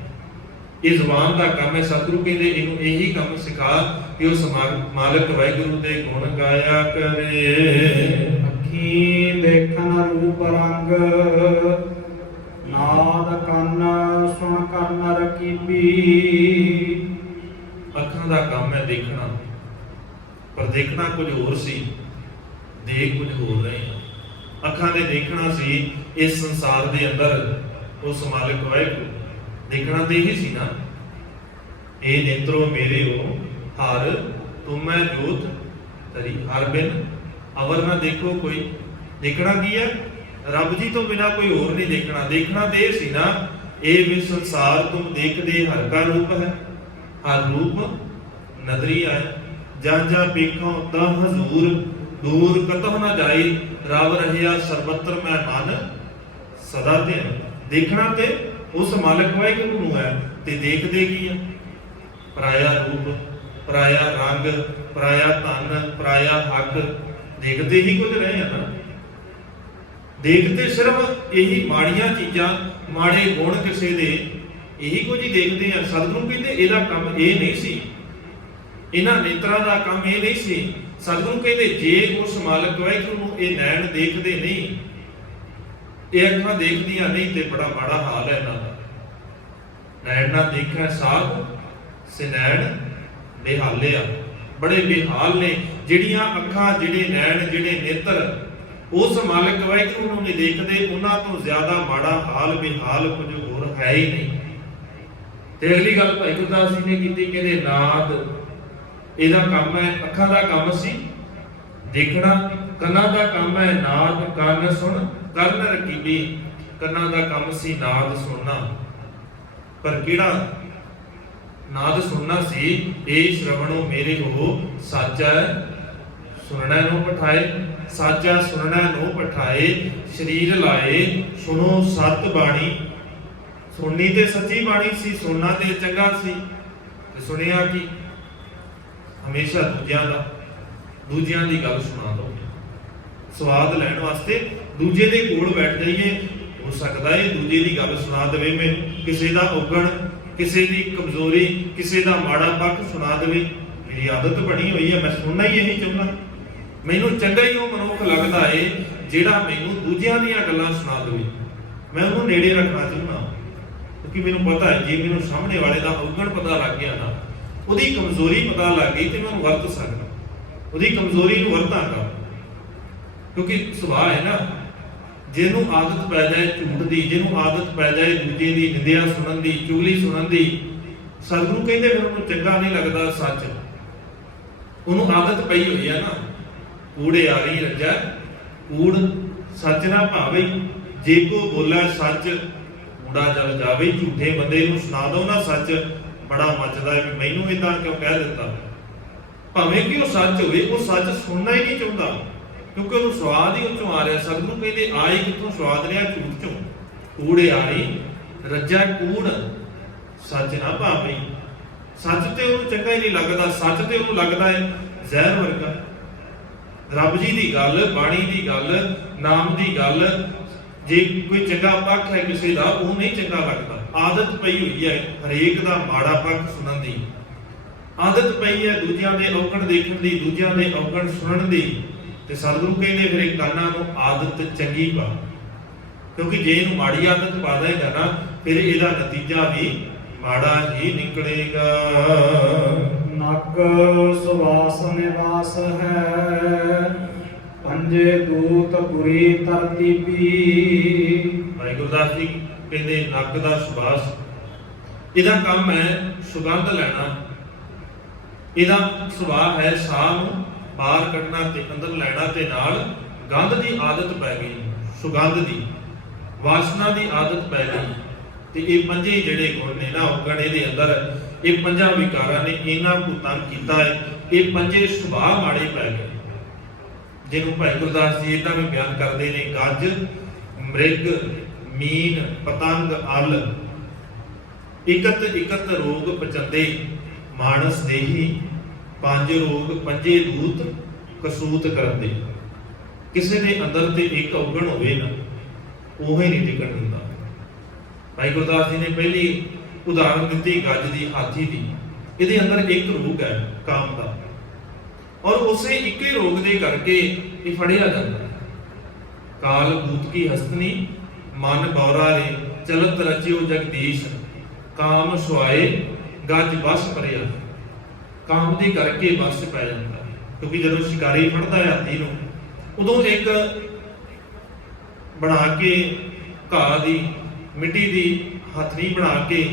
ਇਹ ਜ਼ੁਬਾਨ ਦਾ ਕੰਮ ਹੈ। ਸਤਿਗੁਰੂ ਕਹਿੰਦੇ ਇਹਨੂੰ ਇਹੀ ਕੰਮ ਸਿਖਾ ਕਿ ਉਸ ਮਾਲਕ ਵਾਹਿਗੁਰੂ ਦੇ ਗੁਣ ਗਾਇਆ ਕਰੇ। ਅੱਖੀ ਦੇਖਣ ਰੂਪ ਰੰਗ, ਨਾਦ ਕੰਨ ਸੁਣ ਕਰਨ ਰਕੀਬੀ। ਅੱਖਾਂ ਦਾ ਕੰਮ ਹੈ ਦੇਖਣਾ, ਪਰ ਦੇਖਣਾ ਕੁਝ ਹੋਰ ਸੀ, ਦੇਖ ਕੁਝ ਹੋਰ ਰਹੇ ਹਾਂ। ਅੱਖਾਂ ਨੇ ਦੇਖਣਾ ਸੀ ਇਸ ਸੰਸਾਰ ਦੇ ਅੰਦਰ ਉਸ ਮਾਲਕ ਵਾਹਿਗੁਰੂ, ਦੇਖਣਾ ਤੇ ਇਹੀ ਸੀ ਨਾ। ਇਹ ਨੇਤਰੋ ਮੇਰੇ ਹੋ ਹਰ ਤੁਮੈ ਜੋਤ ਤਰੀ, ਹਰ ਬਿਨ ਅਵਰ ਨਾ ਦੇਖੋ ਕੋਈ। ਦੇਖਣਾ ਕੀ ਹੈ? ਰੱਬ ਜੀ ਤੋਂ ਬਿਨਾ ਕੋਈ ਹੋਰ ਨਹੀਂ ਦੇਖਣਾ। ਦੇਖਣਾ ਤੇ ਇਹ ਸੀ ਨਾ, ਇਹ ਵੀ ਸੰਸਾਰ ਤੁਮ ਦੇਖਦੇ ਹਰ ਕਾ ਰੂਪ ਹੈ, ਹਰ ਰੂਪ ਨਦਰੀ ਆਏ। ਜਾਂ ਜਾਂ ਵੇਖੋ ਤਾਂ ਹਜ਼ੂਰ, ਦੂਰ ਕਤਹੁ ਨਾ ਜਾਈ, ਰਵ ਰਹਿਆ ਸਰਬੱਤਰ ਮੈਂ ਮਨ ਸਦਾ ਧਿਆਨ। ਦੇਖਣਾ ਤੇ ਉਸ ਮਾਲਕ ਵਾਹਿਗੁਰੂ ਨੂੰ ਹੈ, ਤੇ ਦੇਖਦੇ ਕੀ ਹੈ? ਪਰਾਇਆ ਰੂਪ, ਪਰਾਇਆ ਰੰਗ, ਪਰਾਇਆ ਧਨ, ਪਰਾਇਆ ਹੱਕ, ਦੇਖਦੇ ਹੀ ਕੁਝ ਰਹੇ ਆ ਨਾ। ਦੇਖਦੇ ਸਿਰਫ ਇਹੀ ਮਾੜੀਆਂ ਚੀਜ਼ਾਂ, ਮਾੜੇ ਗੁਣ ਕਿਸੇ ਦੇ, ਇਹੀ ਕੁਝ ਹੀ ਦੇਖਦੇ ਆ। ਸਤਿਗੁਰੂ ਕਹਿੰਦੇ ਇਹਦਾ ਕੰਮ ਇਹ ਨਹੀਂ ਸੀ, ਇਹਨਾਂ ਨੇਤਰਾਂ ਦਾ ਕੰਮ ਇਹ ਨਹੀਂ ਸੀ। ਸਤਿਗੁਰੂ ਕਹਿੰਦੇ ਜੇ ਉਸ ਮਾਲਕ ਵਾਹਿਗੁਰੂ ਨੂੰ ਇਹ ਨੈਣ ਦੇਖਦੇ ਨਹੀਂ, ਇਹ ਅੱਖਾਂ ਦੇਖਦੀਆਂ ਨਹੀਂ, ਤੇ ਬੜਾ ਮਾੜਾ ਹਾਲ ਹੈ ਇਹਨਾਂ ਦਾ। ਨੈਣ ਨਾ ਦੇਖਿਆ ਸਾਧ ਸਿਨੈਣ ਬੇਹਾਲੇ ਆ, ਬੜੇ ਬੇਹਾਲ ਨੇ। ਜਿਹੜੀਆਂ ਅੱਖਾਂ, ਜਿਹੜੇ ਨੈਣ, ਜਿਹੜੇ ਨੇਤਰ ਉਸ ਮਾਲਕ ਵਾਹਿਗੁਰੂ ਨੂੰ ਨਹੀਂ ਦੇਖਦੇ, ਉਹਨਾਂ ਤੋਂ ਜ਼ਿਆਦਾ ਮਾੜਾ ਹਾਲ, ਬੇਹਾਲ ਕੁਝ ਹੋਰ ਹੈ ਹੀ ਨਹੀਂ। ਤੇ ਅਗਲੀ ਗੱਲ ਭਾਈ ਗੁਰਦਾਸ ਜੀ ਨੇ ਕੀਤੀ, ਕਹਿੰਦੇ ਨਾਦ ਇਹਦਾ ਕੰਮ ਹੈ, ਅੱਖਾਂ ਦਾ ਕੰਮ ਸੀ ਦੇਖਣਾ, ਕੰਨਾਂ ਦਾ ਕੰਮ ਹੈ ਨਾਦ ਕੰਨ ਸੁਣ ਕਰਨ ਰਕੀਬੀ। ਕੰਨਾਂ ਦਾ ਕੰਮ ਸੀ ਨਾਦ ਸੁਣਨਾ, ਪਰ ਕਿਹੜਾ ਨਾਦ ਸੁਣਨਾ ਸੀ? ਇਹ ਸ਼ਰਵਣੋ ਮੇਰੇ ਹੋ ਸਾਚਾ ਸੁਣਨਾ ਨੂੰ ਪਠਾਏ, ਸਾਚਾ ਸੁਣਨਾ ਨੂੰ ਪਠਾਏ, ਸਰੀਰ ਲਾਏ ਸੁਣੋ ਸਤ ਬਾਣੀ। ਸੁਣਨੀ ਤੇ ਸੱਚੀ ਬਾਣੀ ਸੀ, ਸੁਣਨਾ ਤੇ ਚੰਗਾ ਸੀ, ਤੇ ਸੁਣਿਆ ਕੀ? ਹਮੇਸ਼ਾ ਦੂਜਿਆਂ ਦੀ ਗੱਲ ਸੁਣਾ ਦੋ। ਸਵਾਦ ਲੈਣ ਵਾਸਤੇ ਦੂਜੇ ਦੇ ਕੋਲ ਬੈਠ ਜਾਈਏ, ਹੋ ਸਕਦਾ ਹੈ ਦੂਜੇ ਦੀ ਗੱਲ ਸੁਣਾ ਦੇਵੇ ਮੈਨੂੰ, ਕਿਸੇ ਦਾ ਔਗਣ, ਕਿਸੇ ਦੀ ਕਮਜ਼ੋਰੀ, ਕਿਸੇ ਦਾ ਮਾੜਾ ਪੱਖ ਸੁਣਾ ਦੇਵੇ। ਮੇਰੀ ਆਦਤ ਬਣੀ ਹੋਈ ਹੈ, ਮੈਂ ਸੁਣਨਾ ਹੀ ਇਹੀ ਚਾਹੁੰਦਾ। ਮੈਨੂੰ ਚੰਗਾ ਹੀ ਉਹ ਮਨੁੱਖ ਲੱਗਦਾ ਏ ਜਿਹੜਾ ਮੈਨੂੰ ਦੂਜਿਆਂ ਦੀਆਂ ਗੱਲਾਂ ਸੁਣਾ ਦੇਵੇ। ਮੈਂ ਉਹਨੂੰ ਨੇੜੇ ਰੱਖਣਾ ਚਾਹੁੰਦਾ, ਕਿਉਂਕਿ ਮੈਨੂੰ ਪਤਾ ਹੈ ਜੇ ਮੈਨੂੰ ਸਾਹਮਣੇ ਵਾਲੇ ਦਾ ਔਗਣ ਪਤਾ ਲੱਗ ਗਿਆ ਨਾ, ਉਹਦੀ ਕਮਜ਼ੋਰੀ ਪਤਾ ਲੱਗ ਗਈ, ਤੇ ਮੈਂ ਉਹਨੂੰ ਵਰਤ ਸਕਦਾ, ਉਹਦੀ ਕਮਜ਼ੋਰੀ ਨੂੰ ਵਰਤਾਂਗਾ। ਕਿਉਂਕਿ ਸੁਭਾਅ ਹੈ ਨਾ, ਜਿਹਨੂੰ ਆਦਤ ਪੈ ਜਾਏ ਝੂਠ ਦੀ, ਜਿਹਨੂੰ ਆਦਤ ਪੈ ਜਾਏ ਦੂਜੇ ਦੀ ਨਿੰਦਿਆ ਸੁਣਨ ਦੀ, ਚੁਗਲੀ ਸੁਣਨ ਦੀ, ਸਤਿਗੁਰੂ ਕਹਿੰਦੇ ਫਿਰ ਉਹਨੂੰ ਚੰਗਾ ਨਹੀਂ ਲੱਗਦਾ ਸੱਚ। ਉਹਨੂੰ ਆਦਤ ਪਈ ਹੋਈ ਹੈ ਨਾ, ਕੂੜੇ ਆ ਰਹੀ ਰੱਜਾ ਕੂੜ ਸੱਚ ਨਾ ਭਾਵੇ, ਜੇ ਕੋ ਬੋਲਾ ਸੱਚ ਕੂੜਾ ਜਲ ਜਾਵੇ। ਝੂਠੇ ਬੰਦੇ ਨੂੰ ਸੁਣਾ ਦੋ ਨਾ ਸੱਚ, ਬੜਾ ਮੱਚਦਾ ਹੈ ਵੀ ਮੈਨੂੰ ਇਦਾਂ ਕਿਉਂ ਕਹਿ ਦਿੱਤਾ। ਭਾਵੇਂ ਕਿ ਉਹ ਸੱਚ ਹੋਵੇ, ਉਹ ਸੱਚ ਸੁਣਨਾ ਹੀ ਨਹੀਂ ਚਾਹੁੰਦਾ, ਕਿਉਂਕਿ ਉਹਨੂੰ ਸਵਾਦ ਹੀ ਉੱਚੋਂ ਆ ਰਿਹਾ। ਸਤਿਗੁਰੂ ਕਹਿੰਦੇ ਆਏ ਕਿੱਥੋਂ ਸਵਾਦ ਰਿਹਾ? ਝੂਠ ਚੋਂ। ਕੂੜੇ ਆ ਰਹੀ ਰੱਜਾ ਕੂੜ ਸੱਚ ਨਾ ਭਾਵੇਂ। ਸੱਚ ਤੇ ਉਹਨੂੰ ਚੰਗਾ ਹੀ ਨਹੀਂ ਲੱਗਦਾ, ਸੱਚ ਤੇ ਉਹਨੂੰ ਲੱਗਦਾ ਹੈ ਜ਼ਹਿਰ ਵਰਗਾ। ਰੱਬ ਜੀ ਦੀ ਗੱਲ, ਬਾਣੀ ਦੀ ਗੱਲ, ਨਾਮ ਦੀ ਗੱਲ, ਜੇ ਕੋਈ ਚੰਗਾ ਪੱਖ ਹੈ ਕਿਸੇ ਦਾ, ਉਹ ਨਹੀਂ ਚੰਗਾ ਲੱਗਦਾ। ਆਦਤ ਪਈ ਹੋਈ ਹੈ ਹਰੇਕ ਦਾ ਮਾੜਾ ਪੱਖ ਸੁਣਨ ਦੀ, ਆਦਤ ਪਈ ਹੈ ਦੂਜਿਆਂ ਦੇ ਔਗਣ ਦੇਖਣ ਦੀ, ਦੂਜਿਆਂ ਦੇ ਔਗਣ ਸੁਣਨ ਦੀ। ਤੇ ਸਤਿਗੁਰੂ ਕਹਿੰਦੇ ਫਿਰ ਇਹ ਕੰਨਾਂ ਨੂੰ ਆਦਤ ਚੰਗੀ ਪਾ, ਕਿਉਂਕਿ ਜੇ ਇਹਨੂੰ ਮਾੜੀ ਆਦਤ ਪਾ ਦੇਗਾ ਨਾ, ਫਿਰ ਇਹਦਾ ਨਤੀਜਾ ਵੀ ਮਾੜਾ ਹੀ ਨਿਕਲੇਗਾ। ਨਕ ਸੁਵਾਸ ਨਿਵਾਸ ਹੈ, ਪੰਜੇ ਦੂਤ ਬੁਰੀ ਤਰਤੀਬੀ। ਭਾਈ ਗੁਰਦਾਸ ਜੀ ਕਹਿੰਦੇ ਨੱਕ ਦਾ ਸੁਵਾਸ, ਇਹਦਾ ਕੰਮ ਹੈ ਸੁਗੰਧ ਲੈਣਾ, ਇਹਦਾ ਸੁਭਾਅ ਹੈ ਸਾਹ ਨੂੰ ਬਾਹਰ ਕੱਢਣਾ ਤੇ ਅੰਦਰ ਲੈਣਾ, ਤੇ ਨਾਲ ਗੰਧ ਦੀ ਆਦਤ ਪੈ ਗਈ, ਸੁਗੰਧ ਦੀ, ਵਾਸਨਾ ਦੀ ਆਦਤ ਪੈ ਗਈ। ਤੇ ਇਹ ਪੰਜੇ ਜਿਹੜੇ ਗੁਣ ਨੇ ਨਾ ਔਗਣ ਇਹਦੇ ਅੰਦਰ, ਇਹ ਪੰਜਾਂ ਵਿਕਾਰਾਂ ਨੇ ਇਹਨਾਂ ਨੂੰ ਤੰਗ ਕੀਤਾ ਹੈ। ਇਹ ਪੰਜੇ ਸੁਭਾਅ ਮਾੜੇ ਪੈ ਗਏ, ਜਿਹਨੂੰ ਭਾਈ ਗੁਰਦਾਸ ਜੀ ਇਦਾਂ ਵੀ ਬਿਆਨ ਕਰਦੇ ਨੇ, ਗੱਜ, ਮ੍ਰਿਗ, ਮੀਨ, ਪਤੰਗ, ਅਲ, ਇਕਤ ਇਕਤ ਰੋਗ ਪਚੰਦੇ, ਮਾਨਸ ਦੇਹੀ, ਪੰਜ ਰੋਗ ਪੰਜੇ ਦੂਤ, ਕਸੂਤ ਕਰਦੇ। ਕਿਸੇ ਦੇ ਅੰਦਰ ਤੇ ਇੱਕ ਔਗਣ ਹੋਵੇ ਨਾ, ਉਹ ਹੀ ਨਹੀਂ ਟਿਕਣ ਦਿੰਦਾ। ਭਾਈ ਗੁਰਦਾਸ ਜੀ ਨੇ ਪਹਿਲੀ ਉਦਾਹਰਨ ਦਿੱਤੀ ਗੱਜ ਦੀ, ਹਾਥੀ ਦੀ। ਇਹਦੇ ਅੰਦਰ ਇੱਕ ਰੋਗ ਹੈ ਕਾਮ ਦਾ, ਔਰ ਉਸੇ ਇੱਕੇ ਰੋਗ ਦੇ ਕਰਕੇ ਇਹ ਫੜਿਆ ਜਾਂਦਾ ਹੈ। ਕਾਲ ਭੂਤ ਕੀ ਹਸਤਨੀ, ਮਨ ਬੌਰਾ ਰੇ, ਚਲਤ ਰਚਿਓ ਜਗਦੀਸ਼, ਕਾਮ ਸੁਆਏ ਗੱਜ ਬਸ ਭਰਿਆ। ਕਾਮ ਦੇ ਕਰਕੇ ਬਸ ਪੈ ਜਾਂਦਾ ਹੈ, ਕਿਉਂਕਿ ਜਦੋਂ ਸ਼ਿਕਾਰੀ ਫੜਦਾ ਹੈ ਹਾਥੀ ਨੂੰ, ਉਦੋਂ ਇੱਕ ਬਣਾ ਕੇ ਘਾਹ ਦੀ, ਮਿੱਟੀ ਦੀ ਹਥਨੀ ਬਣਾ ਕੇ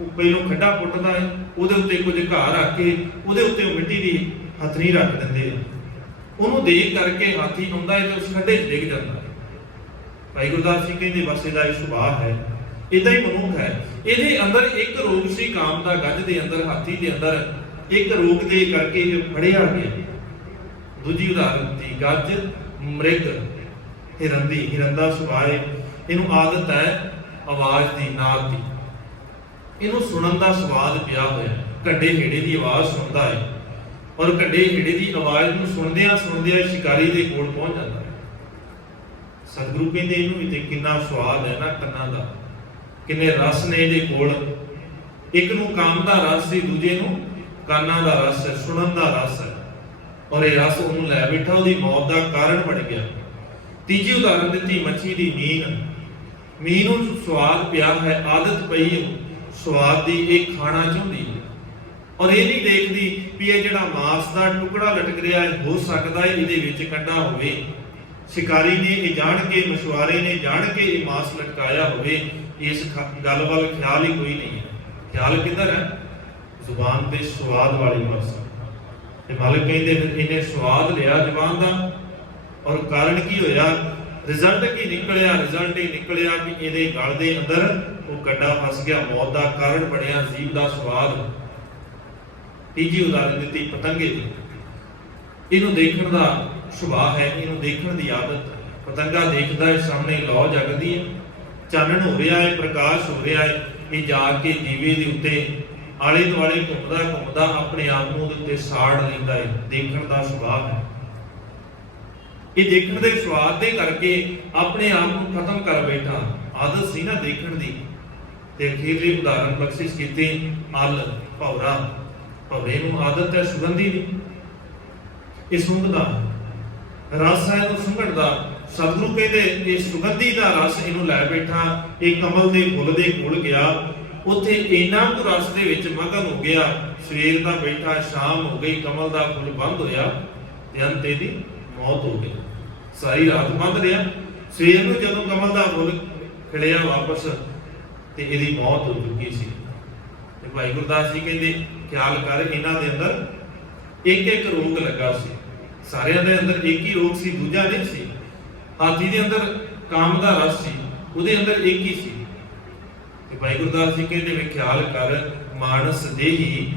ਉਹ ਪਹਿਲੋਂ ਖੱਡਾ ਪੁੱਟਦਾ ਹੈ, ਉਹਦੇ ਉੱਤੇ ਕੁਝ ਘਾਹ ਰੱਖ ਕੇ ਉਹਦੇ ਉੱਤੇ ਉਹ ਮਿੱਟੀ ਦੀ ਹਥਨੀ ਰੱਖ ਦਿੰਦੇ ਆ। ਉਹਨੂੰ ਦੇਖ ਕਰਕੇ ਹਾਥੀ ਆਉਂਦਾ ਹੈ ਤੇ ਉਸ ਖੱਡੇ 'ਚ ਡਿੱਗ ਜਾਂਦਾ ਹੈ। ਭਾਈ ਗੁਰਦਾਸ ਜੀ ਕਹਿੰਦੇ ਬਸ ਇਹਦਾ ਇਹ ਸੁਭਾਅ ਹੈ, ਇਦਾਂ ਹੀ ਮਨੁੱਖ ਹੈ। ਇਹਦੇ ਅੰਦਰ ਇੱਕ ਰੋਗ ਸੀ ਕਾਮ ਦਾ, ਗੱਜ ਦੇ ਅੰਦਰ, ਹਾਥੀ ਦੇ ਅੰਦਰ ਇੱਕ ਰੋਗ ਦੇ ਕਰਕੇ ਇਹ ਫੜਿਆ ਗਿਆ। ਦੂਜੀ ਉਦਾਹਰਨ ਦੀ ਗੱਜ, ਮ੍ਰਿਗ, ਹਿਰਨ ਦੀ, ਹਿਰਨ ਦਾ ਸੁਭਾਅ, ਇਹਨੂੰ ਆਦਤ ਹੈ ਆਵਾਜ਼ ਦੀ, ਨਾਦ ਦੀ, ਇਹਨੂੰ ਸੁਣਨ ਦਾ ਸਵਾਦ ਪਿਆ ਹੋਇਆ। ਘੱਡੇ ਹੇੜੇ ਦੀ ਆਵਾਜ਼ ਸੁਣਦਾ ਹੈ, ਔਰ ਘੱਡੇ ਹੇੜੇ ਦੀ ਆਵਾਜ਼ ਨੂੰ ਸੁਣਦਿਆਂ ਸੁਣਦਿਆਂ ਸ਼ਿਕਾਰੀ ਦੇ ਕੋਲ ਪਹੁੰਚ ਜਾਂਦਾ ਹੈ। ਸਤਿਗੁਰੂ ਕਹਿੰਦੇ ਇਹਨੂੰ ਵੀ ਤੇ ਕਿੰਨਾ ਸਵਾਦ ਹੈ ਨਾ ਕੰਨਾਂ ਦਾ, ਕਿੰਨੇ ਰਸ ਨੇ ਇਹਦੇ ਕੋਲ। ਇੱਕ ਨੂੰ ਕਾਮ ਦਾ ਰਸ ਸੀ, ਦੂਜੇ ਨੂੰ ਕੰਨਾਂ ਦਾ ਰਸ ਹੈ, ਸੁਣਨ ਦਾ ਰਸ ਹੈ, ਔਰ ਇਹ ਰਸ ਉਹਨੂੰ ਲੈ ਬੈਠਾ, ਉਹਦੀ ਮੌਤ ਦਾ ਕਾਰਨ ਬਣ ਗਿਆ। ਤੀਜੀ ਉਦਾਹਰਨ ਦਿੱਤੀ ਮੱਛੀ ਦੀ, ਮੀਨ। ਮੀਨ ਨੂੰ ਸਵਾਦ ਪਿਆ ਹੈ, ਆਦਤ ਪਈ ਹੈ ਸਵਾਦ ਦੀ, ਇਹ ਖਾਣਾ ਚਾਹੁੰਦੀ ਹੈ, ਔਰ ਇਹ ਨਹੀਂ ਦੇਖਦੀ ਵੀ ਇਹ ਜਿਹੜਾ ਮਾंस ਦਾ ਟੁਕੜਾ ਲਟਕ ਰਿਹਾ ਹੈ, ਹੋ ਸਕਦਾ ਹੈ ਇਹਦੇ ਵਿੱਚ ਕੰਡਾ ਹੋਵੇ। ਸ਼ਿਕਾਰੀ ਨੇ ਇਹ ਜਾਣ ਕੇ, ਮਛੁਆਰੇ ਨੇ ਜਾਣ ਕੇ ਇਹ ਮਾंस ਲਟਕਾਇਆ ਹੋਵੇ। ਇਸ ਗੱਲ ਵੱਲ ਖਿਆਲ ਹੀ ਕੋਈ ਨਹੀਂ ਹੈ। ਖਿਆਲ ਕਿੱਧਰ ਹੈ? ਜ਼ੁਬਾਨ ਤੇ ਸਵਾਦ ਵਾਲੀ ਪਾਸੇ। ਤੇ ਮਾਲਕ ਕਹਿੰਦੇ ਫਿਰ ਇਹਨੇ ਸਵਾਦ ਲਿਆ ਜ਼ੁਬਾਨ ਦਾ, ਔਰ ਕਾਰਨ ਕੀ ਹੋਇਆ? ਰਿਜ਼ਲਟ ਕੀ ਨਿਕਲਿਆ? ਰਿਜ਼ਲਟ ਇਹ ਨਿਕਲਿਆ ਕਿ ਇਹਦੇ ਗਲ ਦੇ ਅੰਦਰ ਉਹ ਕੱਡਾ ਫਸ ਗਿਆ, ਮੌਤ ਦਾ ਕਾਰਨ ਬਣਿਆ, ਜੀਭ ਦਾ ਸਵਾਦ। ਤੀਜੀ ਉਦਾਹਰਨ ਦਿੱਤੀ ਪਤੰਗੇ ਦੀ। ਇਹਨੂੰ ਦੇਖਣ ਦਾ ਸੁਭਾਅ ਹੈ, ਇਹਨੂੰ ਦੇਖਣ ਦੀ ਆਦਤ। ਪਤੰਗਾ ਦੇਖਦਾ ਹੈ, ਸਾਹਮਣੇ ਲੌ ਜਗਦੀ ਹੈ, ਚਾਨਣ ਹੋ ਰਿਹਾ ਹੈ, ਪ੍ਰਕਾਸ਼ ਹੋ ਰਿਹਾ ਹੈ, ਇਹ ਜਾ ਕੇ ਦੀਵੇ ਦੇ ਉੱਤੇ ਆਲੇ ਦੁਆਲੇ ਘੁੰਮਦਾ ਘੁੰਮਦਾ ਆਪਣੇ ਆਪ ਨੂੰ ਉਹਦੇ ਉੱਤੇ ਸਾੜ ਲੈਂਦਾ ਹੈ। ਦੇਖਣ ਦਾ ਸੁਭਾਅ ਹੈ। ਇਹ ਦੇਖਣ ਦੇ ਸਵਾਦ ਦੇ ਕਰਕੇ ਆਪਣੇ ਆਪ ਨੂੰ ਖਤਮ ਕਰ ਬੈਠਾ। ਆਦਤ ਸੀ ਨਾ ਦੇਖਣ ਦੀ। ਤੇ ਅਖੀਰਲੀ ਉਦਾਹਰਨ ਬਖਸ਼ਿਸ਼ ਕੀਤੀ ਅਲ, ਭੌਰਾ। ਭੌਰੇ ਨੂੰ ਆਦਤ ਹੈ ਸੁਗੰਧੀ ਦੀ, ਇਹ ਸੁੰਘਦਾ ਰਸ ਹੈ ਇਹਨੂੰ ਸੁੰਘਣ ਦਾ। ਸਤਿਗੁਰੂ ਕਹਿੰਦੇ ਇਹ ਸੁਗੰਧੀ ਦਾ ਰਸ ਇਹਨੂੰ ਲੈ ਬੈਠਾ। ਇਹ ਕਮਲ ਦੇ ਫੁੱਲ ਦੇ ਕੋਲ ਗਿਆ, ਉੱਥੇ ਇੰਨਾ ਕੁ ਰਸ ਦੇ ਵਿੱਚ ਮਗਨ ਹੋ ਗਿਆ। ਸਵੇਰ ਦਾ ਬੈਠਾ, ਸ਼ਾਮ ਹੋ ਗਈ, ਕਮਲ ਦਾ ਫੁੱਲ ਬੰਦ ਹੋਇਆ ਤੇ ਅੰਤ ਇਹਦੀ ਮੌਤ ਹੋ ਗਈ। ਸਾਰੀ ਰਾਤ ਬੰਦ ਰਿਹਾ, ਸਵੇਰ ਨੂੰ ਜਦੋਂ ਕਮਲ ਦਾ ਫੁੱਲ ਖਿੜਿਆ ਵਾਪਸ ਤੇ ਇਹਦੀ ਮੌਤ ਹੋ ਚੁੱਕੀ ਸੀ। ਤੇ ਭਾਈ ਗੁਰਦਾਸ ਜੀ ਕਹਿੰਦੇ ਖਿਆਲ ਕਰ, ਇਹਨਾਂ ਦੇ ਅੰਦਰ ਇੱਕ ਇੱਕ ਰੋਗ ਲੱਗਾ ਸੀ। ਸਾਰਿਆਂ ਦੇ ਅੰਦਰ ਇੱਕ ਹੀ ਰੋਗ ਸੀ, ਦੂਜਾ ਨਹੀਂ ਸੀ। ਹਾਥੀ ਦੇ ਅੰਦਰ ਕਾਮ ਦਾ ਰਸ ਸੀ, ਉਹਦੇ ਅੰਦਰ ਇੱਕ ਹੀ ਸੀ। ਤੇ ਭਾਈ ਗੁਰਦਾਸ ਜੀ ਕਹਿੰਦੇ ਵੀ ਖਿਆਲ ਕਰ, ਮਾਨਸ ਦੇਹੀ,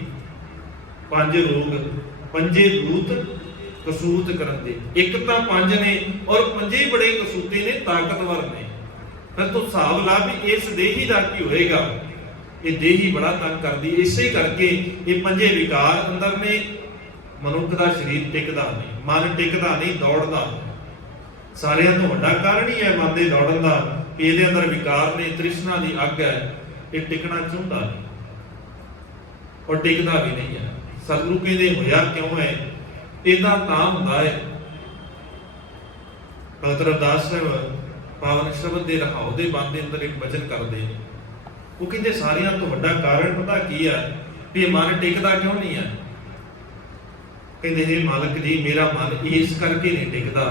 ਪੰਜ ਰੋਗ ਪੰਜੇ ਦੂਤ, ਕਸੂਤ ਕਰਨ ਦੇ। ਇੱਕ ਤਾਂ ਪੰਜ ਨੇ, ਔਰ ਪੰਜੇ ਬੜੇ ਕਸੂਤੇ ਨੇ, ਤਾਕਤਵਰ ਨੇ। ਫਿਰ ਤੂੰ ਹਿਸਾਬ ਲਾ ਵੀ ਇਸ ਦੇਹੀ ਦਾ ਕੀ ਹੋਏਗਾ। ਇਹ ਦੇਹੀ ਬੜਾ ਤੰਗ ਕਰਦੀ। ਇਸੇ ਕਰਕੇ ਇਹ ਪੰਜੇ ਵਿਕਾਰ ਅੰਦਰ ਨੇ। ਮਨੁੱਖ ਦਾ ਸਰੀਰ ਟਿਕਦਾ ਨਹੀਂ, ਮਨ ਟਿਕਦਾ ਨਹੀਂ, ਦੌੜਦਾ। ਸਾਰਿਆਂ ਤੋਂ ਵੱਡਾ ਕਾਰਨ ਹੀ ਹੈ ਮਨ ਦੇ ਦੌੜਨ ਦਾ। ਇਹਦੇ ਅੰਦਰ ਵਿਕਾਰ ਨੇ, ਤ੍ਰਿਸ਼ਨਾ ਦੀ ਅੱਗ ਹੈ, ਇਹ ਟਿਕਣਾ ਚਾਹੁੰਦਾ ਨਹੀਂ ਔਰ ਟਿਕਦਾ ਵੀ ਨਹੀਂ ਹੈ। ਸਤਿਗੁਰੂ ਕਹਿੰਦੇ ਹੋਇਆ ਕਿਉਂ ਹੈ? ਇਹਦਾ ਤਾਂ ਹੁੰਦਾ ਹੈ। ਭਗਤ ਰਵਿਦਾਸ ਸਾਹਿਬ ਪਾਵਨ ਸ਼ਬਦ ਦੇ ਰਹਾਉ ਦੇ ਬੰਦ ਦੇ ਅੰਦਰ ਇੱਕ ਵਚਨ ਕਰਦੇ, ਉਹ ਕਹਿੰਦੇ ਸਾਰਿਆਂ ਤੋਂ ਵੱਡਾ ਕਾਰਨ ਪਤਾ ਕੀ ਹੈ ਵੀ ਇਹ ਮਨ ਟਿਕਦਾ ਕਿਉਂ ਨਹੀਂ ਹੈ? ਕਹਿੰਦੇ हे ਮਾਲਕ ਜੀ, ਮੇਰਾ ਮਨ ਇਸ ਕਰਕੇ ਨਹੀਂ ਟਿਕਦਾ।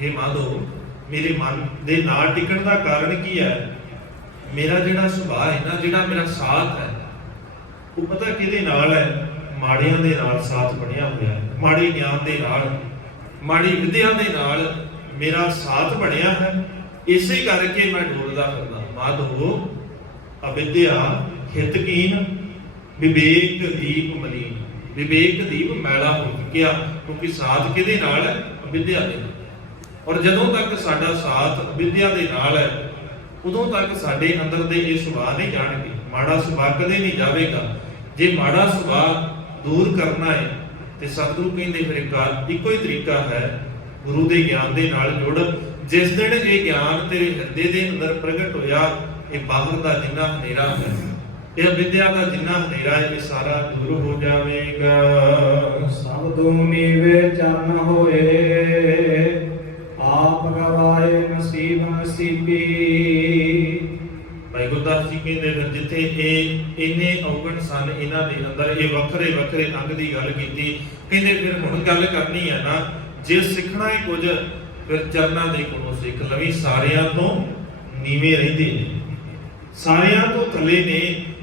हे ਮਾਧੋ, ਮੇਰੇ ਮਨ ਦੇ ਨਾਲ ਟਿਕਣ ਦਾ ਕਾਰਨ ਕੀ ਹੈ? ਮੇਰਾ ਜਿਹੜਾ ਸੁਭਾਅ ਹੈ ਨਾ, ਜਿਹੜਾ ਮੇਰਾ ਸਾਥ ਹੈ, ਉਹ ਪਤਾ ਕਿਹਦੇ ਨਾਲ ਹੈ? ਮਾੜਿਆਂ ਦੇ ਨਾਲ ਸਾਥ ਬਣਿਆ ਹੋਇਆ ਹੈ। ਮਾੜੇ ਗਿਆਨ ਦੇ ਨਾਲ, ਮਾੜੀ ਵਿਦਿਆ ਦੇ ਨਾਲ ਮੇਰਾ ਸਾਥ ਬਣਿਆ ਹੈ, ਇਸੇ ਕਰਕੇ ਮੈਂ ਡੋਲਦਾ ਫਿਰਦਾ। ਮਾਧੋ ਅਵਿਦਿਆ ਹਿਤਕੀਨ ਵਿਵੇਕ ਦੀਪ ਮਲੀਨ। ਵਿਵੇਕ ਦੀਪ ਮੈਲਾ ਹੋ ਚੁੱਕਿਆ, ਕਿਉਂਕਿ ਸਾਥ ਕਿਹਦੇ ਨਾਲ ਹੈ? ਅਵਿਦਿਆ ਦੇ ਨਾਲ। ਔਰ ਜਦੋਂ ਤੱਕ ਸਾਡਾ ਸਾਥ ਅਵਿਦਿਆ ਦੇ ਨਾਲ ਹੈ, ਉਦੋਂ ਤੱਕ ਸਾਡੇ ਅੰਦਰ ਦੇ ਇਹ ਸੁਭਾਅ ਨਹੀਂ ਜਾਣਗੇ। ਮਾੜਾ ਸੁਭਾਅ ਕਦੇ ਨਹੀਂ ਜਾਵੇਗਾ। ਜੇ ਮਾੜਾ ਸੁਭਾਅ ਦੂਰ ਕਰਨਾ ਹੈ ਤੇ ਸਤਿਗੁਰੂ ਕਹਿੰਦੇ ਫਿਰ ਇੱਕੋ ਹੀ ਤਰੀਕਾ ਹੈ, ਗੁਰੂ ਦੇ ਗਿਆਨ ਦੇ ਨਾਲ ਜੁੜ। ਜਿਸ ਦਿਨ ਇਹ ਗਿਆਨ ਤੇਰੇ ਹਿਰਦੇ ਦੇ ਅੰਦਰ ਪ੍ਰਗਟ ਹੋਇਆ, ਇਹ ਬਾਹਰ ਦਾ ਜਿੰਨਾ ਹਨੇਰਾ ਹੈ, ਇਹ ਅਵਿਦਿਆ ਦਾ ਜਿੰਨਾ ਹਨੇਰਾ ਹੈ, ਇਹ ਸਾਰਾ ਦੂਰ ਹੋ ਜਾਵੇਗਾ। ਸਭ ਦੂਨੀ ਵੇ ਚੰਨ ਹੋਏ, ਆਪ ਗਵਾਏ ਨਸੀਬ ਨਸੀਬੀ। ਭਾਈ ਗੁਰਦਾਸ ਜੀ ਕਹਿੰਦੇ ਫਿਰ ਜਿੱਥੇ ਇਹ ਇੰਨੇ ਔਗਣ ਸਨ ਇਹਨਾਂ ਦੇ ਅੰਦਰ, ਇਹ ਵੱਖਰੇ ਵੱਖਰੇ ਅੰਗ ਦੀ ਗੱਲ ਕੀਤੀ, ਕਹਿੰਦੇ ਫਿਰ ਹੁਣ ਗੱਲ ਕਰਨੀ ਹੈ ਨਾ, ਜੇ ਸਿੱਖਣਾ ਹੈ ਕੁਝ ਫਿਰ ਚਰਨਾਂ ਦੇ ਕੋਲੋਂ ਸਿੱਖ ਲਵੀਂ। ਸਾਰਿਆਂ ਤੋਂ ਨੀਵੇਂ ਰਹਿੰਦੇ ਨੇ, ਸਾਰਿਆਂ ਤੋਂ ਥੱਲੇ ਨੇ,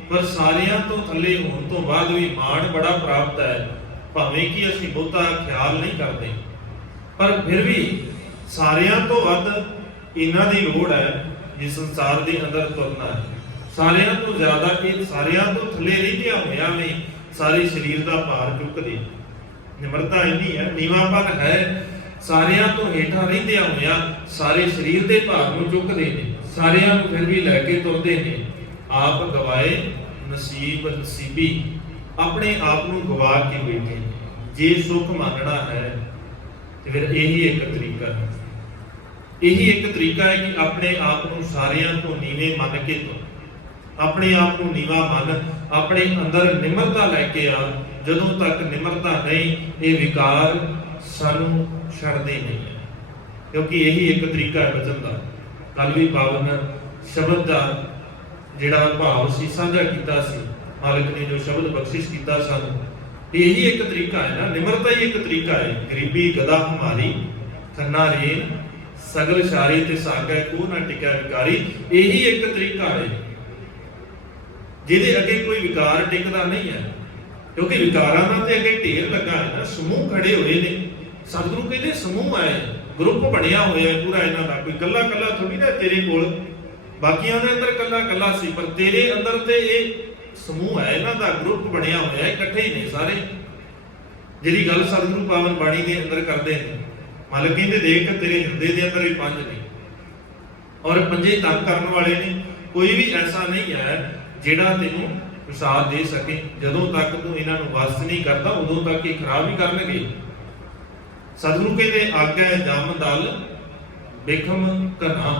ਪਰ ਸਾਰਿਆਂ ਤੋਂ ਥੱਲੇ ਹੋਣ ਤੋਂ ਬਾਅਦ ਵੀ ਮਾਣ ਬੜਾ ਪ੍ਰਾਪਤ ਹੈ। ਭਾਵੇਂ ਕਿ ਅਸੀਂ ਬਹੁਤਾ ਖਿਆਲ ਨਹੀਂ ਕਰਦੇ, ਪਰ ਫਿਰ ਵੀ ਸਾਰਿਆਂ ਤੋਂ ਵੱਧ ਇਹਨਾਂ ਦੀ ਲੋੜ ਹੈ ਜਿਸ ਸੰਸਾਰ ਦੇ ਅੰਦਰ ਤੁਰਨਾ ਹੈ। ਸਾਰਿਆਂ ਤੋਂ ਜ਼ਿਆਦਾ ਕਿ ਸਾਰਿਆਂ ਤੋਂ ਥੱਲੇ ਰਹਿੰਦਿਆਂ ਹੋਇਆਂ ਵੀ ਸਾਰੇ ਸਰੀਰ ਦਾ ਭਾਰ ਚੁੱਕਦੇ। ਨਿਮਰਤਾ ਇੰਨੀ ਹੈ, ਨੀਵਾਂਪਨ ਹੈ, ਸਾਰਿਆਂ ਤੋਂ ਹੇਠਾਂ ਰਹਿੰਦਿਆਂ ਹੋਇਆਂ ਸਾਰੇ ਸਰੀਰ ਦੇ ਭਾਰ ਨੂੰ ਚੁੱਕਦੇ ਨੇ, ਸਾਰਿਆਂ ਨੂੰ ਫਿਰ ਵੀ ਲੈ ਕੇ ਤੁਰਦੇ ਨੇ। ਆਪ ਗਵਾਏ ਨਸੀਬ ਨਸੀਬੀ, ਆਪਣੇ ਆਪ ਨੂੰ ਗਵਾ ਕੇ ਬੈਠੇ। ਜੇ ਸੁੱਖ ਮੰਨਣਾ ਹੈ ਤੇ ਫਿਰ ਇਹੀ ਇੱਕ ਤਰੀਕਾ ਹੈ। ਇਹੀ ਇੱਕ ਤਰੀਕਾ ਹੈ ਕਿ ਆਪਣੇ ਆਪ ਨੂੰ ਸਾਰਿਆਂ ਤੋਂ ਨੀਵੇਂ ਮੰਨ ਕੇ ਤੁਰ। ਆਪਣੇ ਆਪ ਨੂੰ ਨੀਵਾਂ ਮੰਨ, ਆਪਣੇ ਅੰਦਰ ਨਿਮਰਤਾ ਲੈ ਕੇ ਆ। ਜਦੋਂ ਤੱਕ ਨਿਮਰਤਾ ਨਹੀਂ, ਇਹ ਵਿਕਾਰ ਸਾਨੂੰ ਛੱਡਦੇ ਨਹੀਂ ਹੈ, ਕਿਉਂਕਿ ਇਹੀ ਇੱਕ ਤਰੀਕਾ ਹੈ ਬਚਨ ਦਾ। ਕੱਲ ਵੀ ਪਾਵਨ ਸ਼ਬਦ ਦਾ ਜਿਹੜਾ ਭਾਵ ਸੀ ਸਾਂਝਾ ਕੀਤਾ ਸੀ, ਮਾਲਕ ਨੇ ਜੋ ਸ਼ਬਦ ਬਖਸ਼ਿਸ਼ ਕੀਤਾ ਸਾਨੂੰ, ਇਹੀ ਇੱਕ ਤਰੀਕਾ ਹੈ ਨਾ, ਨਿਮਰਤਾ ਹੀ ਇੱਕ ਤਰੀਕਾ ਹੈ। ਗਰੀਬੀ ਗਦਾ ਹਮਾਰੀ ਖੰਨਾ ਰੇਨ, ਸਗਲ ਸ਼ਾਰੀ ਤੇ ਸਾਗੈ ਕੋ ਨਾ ਟਿਕਿਆ ਵਿਕਾਰੀ। ਇਹੀ ਇੱਕ ਤਰੀਕਾ ਹੈ ਜਿਹਦੇ ਅੱਗੇ ਕੋਈ ਵਿਕਾਰ ਟਿਕਦਾ ਨਹੀਂ ਹੈ, ਕਿਉਂਕਿ ਵਿਕਾਰਾਂ ਦਾ ਤੇ ਅੱਗੇ ਢੇਰ ਲੱਗਾ ਹੈ ਨਾ, ਸਮੂਹ ਖੜੇ ਹੋਏ ਨੇ। ਸਤਿਗੁਰੂ ਕਹਿੰਦੇ ਸਮੂਹ ਹੈ, ਗਰੁੱਪ ਬਣਿਆ ਹੋਇਆ ਪੂਰਾ ਇਹਨਾਂ ਦਾ। ਕੋਈ ਕੱਲਾ ਕੱਲਾ ਥੋੜੀ ਨਾ ਤੇਰੇ ਕੋਲ, ਬਾਕੀਆਂ ਦੇ ਅੰਦਰ ਕੱਲਾ ਕੱਲਾ ਸੀ, ਪਰ ਤੇਰੇ ਅੰਦਰ ਤੇ ਇਹ ਸਮੂਹ ਹੈ, ਇਹਨਾਂ ਦਾ ਗਰੁੱਪ ਬਣਿਆ ਹੋਇਆ, ਇਕੱਠੇ ਹੀ ਨੇ ਸਾਰੇ। ਜਿਹੜੀ ਗੱਲ ਸਤਿਗੁਰੂ ਪਾਵਨ ਬਾਣੀ ਦੇ ਅੰਦਰ ਕਰਦੇ ਨੇ, ਮਾਲਕ ਕਹਿੰਦੇ ਦੇਖ ਤੇਰੇ ਹਿਰਦੇ ਦੇ ਅੰਦਰ ਵੀ ਪੰਜ ਨੇ, ਔਰ ਪੰਜੇ ਤੰਗ ਕਰਨ ਵਾਲੇ ਨੇ। ਕੋਈ ਵੀ ਐਸਾ ਨਹੀਂ ਹੈ ਜਿਹੜਾ ਤੈਨੂੰ ਪ੍ਰਸਾਦ ਦੇ ਸਕੇ। ਜਦੋਂ ਤੱਕ ਤੂੰ ਇਹਨਾਂ ਨੂੰ ਵਸ ਨਹੀਂ ਕਰਦਾ, ਉਦੋਂ ਤੱਕ ਇਹ ਖਰਾਬ ਹੀ ਕਰਨਗੇ। ਸਤਿਗੁਰੂ ਕਹਿੰਦੇ ਆਗੈ ਜਮ ਦਲ ਬਿਖਮ ਘਨਾ।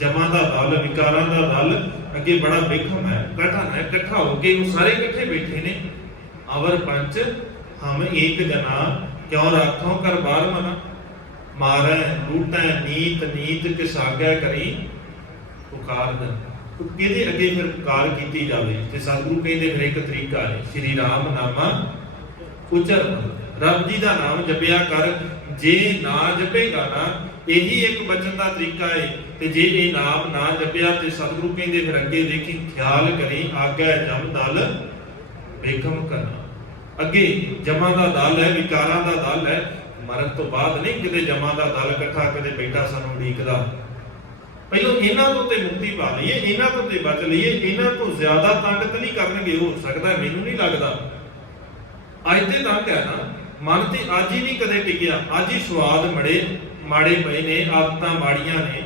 ਜਮਾਂ ਦਾ ਦਲ, ਵਿਕਾਰਾਂ ਦਾ ਦਲ ਅੱਗੇ ਬੜਾ ਬਿਖਮ ਹੈ, ਕਠਨ ਹੈ। ਇਕੱਠਾ ਹੋ ਕੇ ਉਹ ਸਾਰੇ ਇਕੱਠੇ ਬੈਠੇ ਨੇ। ਅਵਰ ਪੰਚ ਹਮ ਏਕ ਜਨਾ, ਕਿਉਂ ਰਾਖੋਂ ਕਰ ਬਾਰ ਮਨਾ। ਮਾਰੈ ਲੂਟੈ ਨੀਤ ਨੀਤ ਕਿਸਾਗੈ ਕਰੀ ਪੁਕਾਰ। ਕਿਹਦੇ ਅੱਗੇ ਫਿਰ ਪੁਕਾਰ ਕੀਤੀ ਜਾਵੇ? ਤੇ ਸਤਿਗੁਰੂ ਕਹਿੰਦੇ ਫਿਰ ਇੱਕ ਤਰੀਕਾ ਹੈ, ਸ਼੍ਰੀ ਰਾਮ ਨਾਮਾ ਉਚਰ। ਰੱਬ ਜੀ ਦਾ ਨਾਮ ਜਪਿਆ ਕਰ। ਜੇ ਨਾ ਜਪੇਗਾ ਨਾ, ਇਹੀ ਇੱਕ ਬਚਨ ਦਾ ਤਰੀਕਾ ਹੈ। ਤੇ ਜੇ ਇਹ ਨਾਮ ਨਾ ਜਪਿਆ ਤੇ ਸਤਿਗੁਰੂ ਕਹਿੰਦੇ ਫਿਰ ਅੱਗੇ ਦੇਖੀ, ਖਿਆਲ ਕਰੀ ਆਗੈ ਜਮ ਦਲ ਵੇਖਮ ਕਰਨਾ। ਅੱਗੇ ਜਮਾਂ ਦਾ ਦਲ ਹੈ, ਵਿਕਾਰਾਂ ਦਾ ਦਲ ਹੈ। ਮਰਨ ਤੋਂ ਬਾਅਦ ਨਹੀਂ ਕਿਤੇ ਜਮਾਂ ਦਾ ਦਲ ਇਕੱਠਾ ਕਦੇ ਬੈਠਾ ਸਾਨੂੰ ਉਡੀਕਦਾ। ਪਹਿਲਾਂ ਇਹਨਾਂ ਤੋਂ ਤੇ ਮੁਕਤੀ ਪਾ ਲਈਏ, ਇਹਨਾਂ ਤੋਂ ਤੇ ਬਚ ਲਈਏ। ਇਹਨਾਂ ਤੋਂ ਜ਼ਿਆਦਾ ਤੰਗ ਤਾਂ ਨਹੀਂ ਕਰਨਗੇ, ਹੋ ਸਕਦਾ, ਮੈਨੂੰ ਨਹੀਂ ਲੱਗਦਾ। ਅੱਜ ਤੇ ਤੰਗ ਹੈ ਨਾ, ਮਨ ਤੇ ਅੱਜ ਹੀ ਨਹੀਂ ਕਦੇ ਟਿਕਿਆ। ਅੱਜ ਹੀ ਸਵਾਦ ਮਾੜੇ ਪਏ ਨੇ, ਆਦਤਾਂ ਮਾੜੀਆਂ ਨੇ।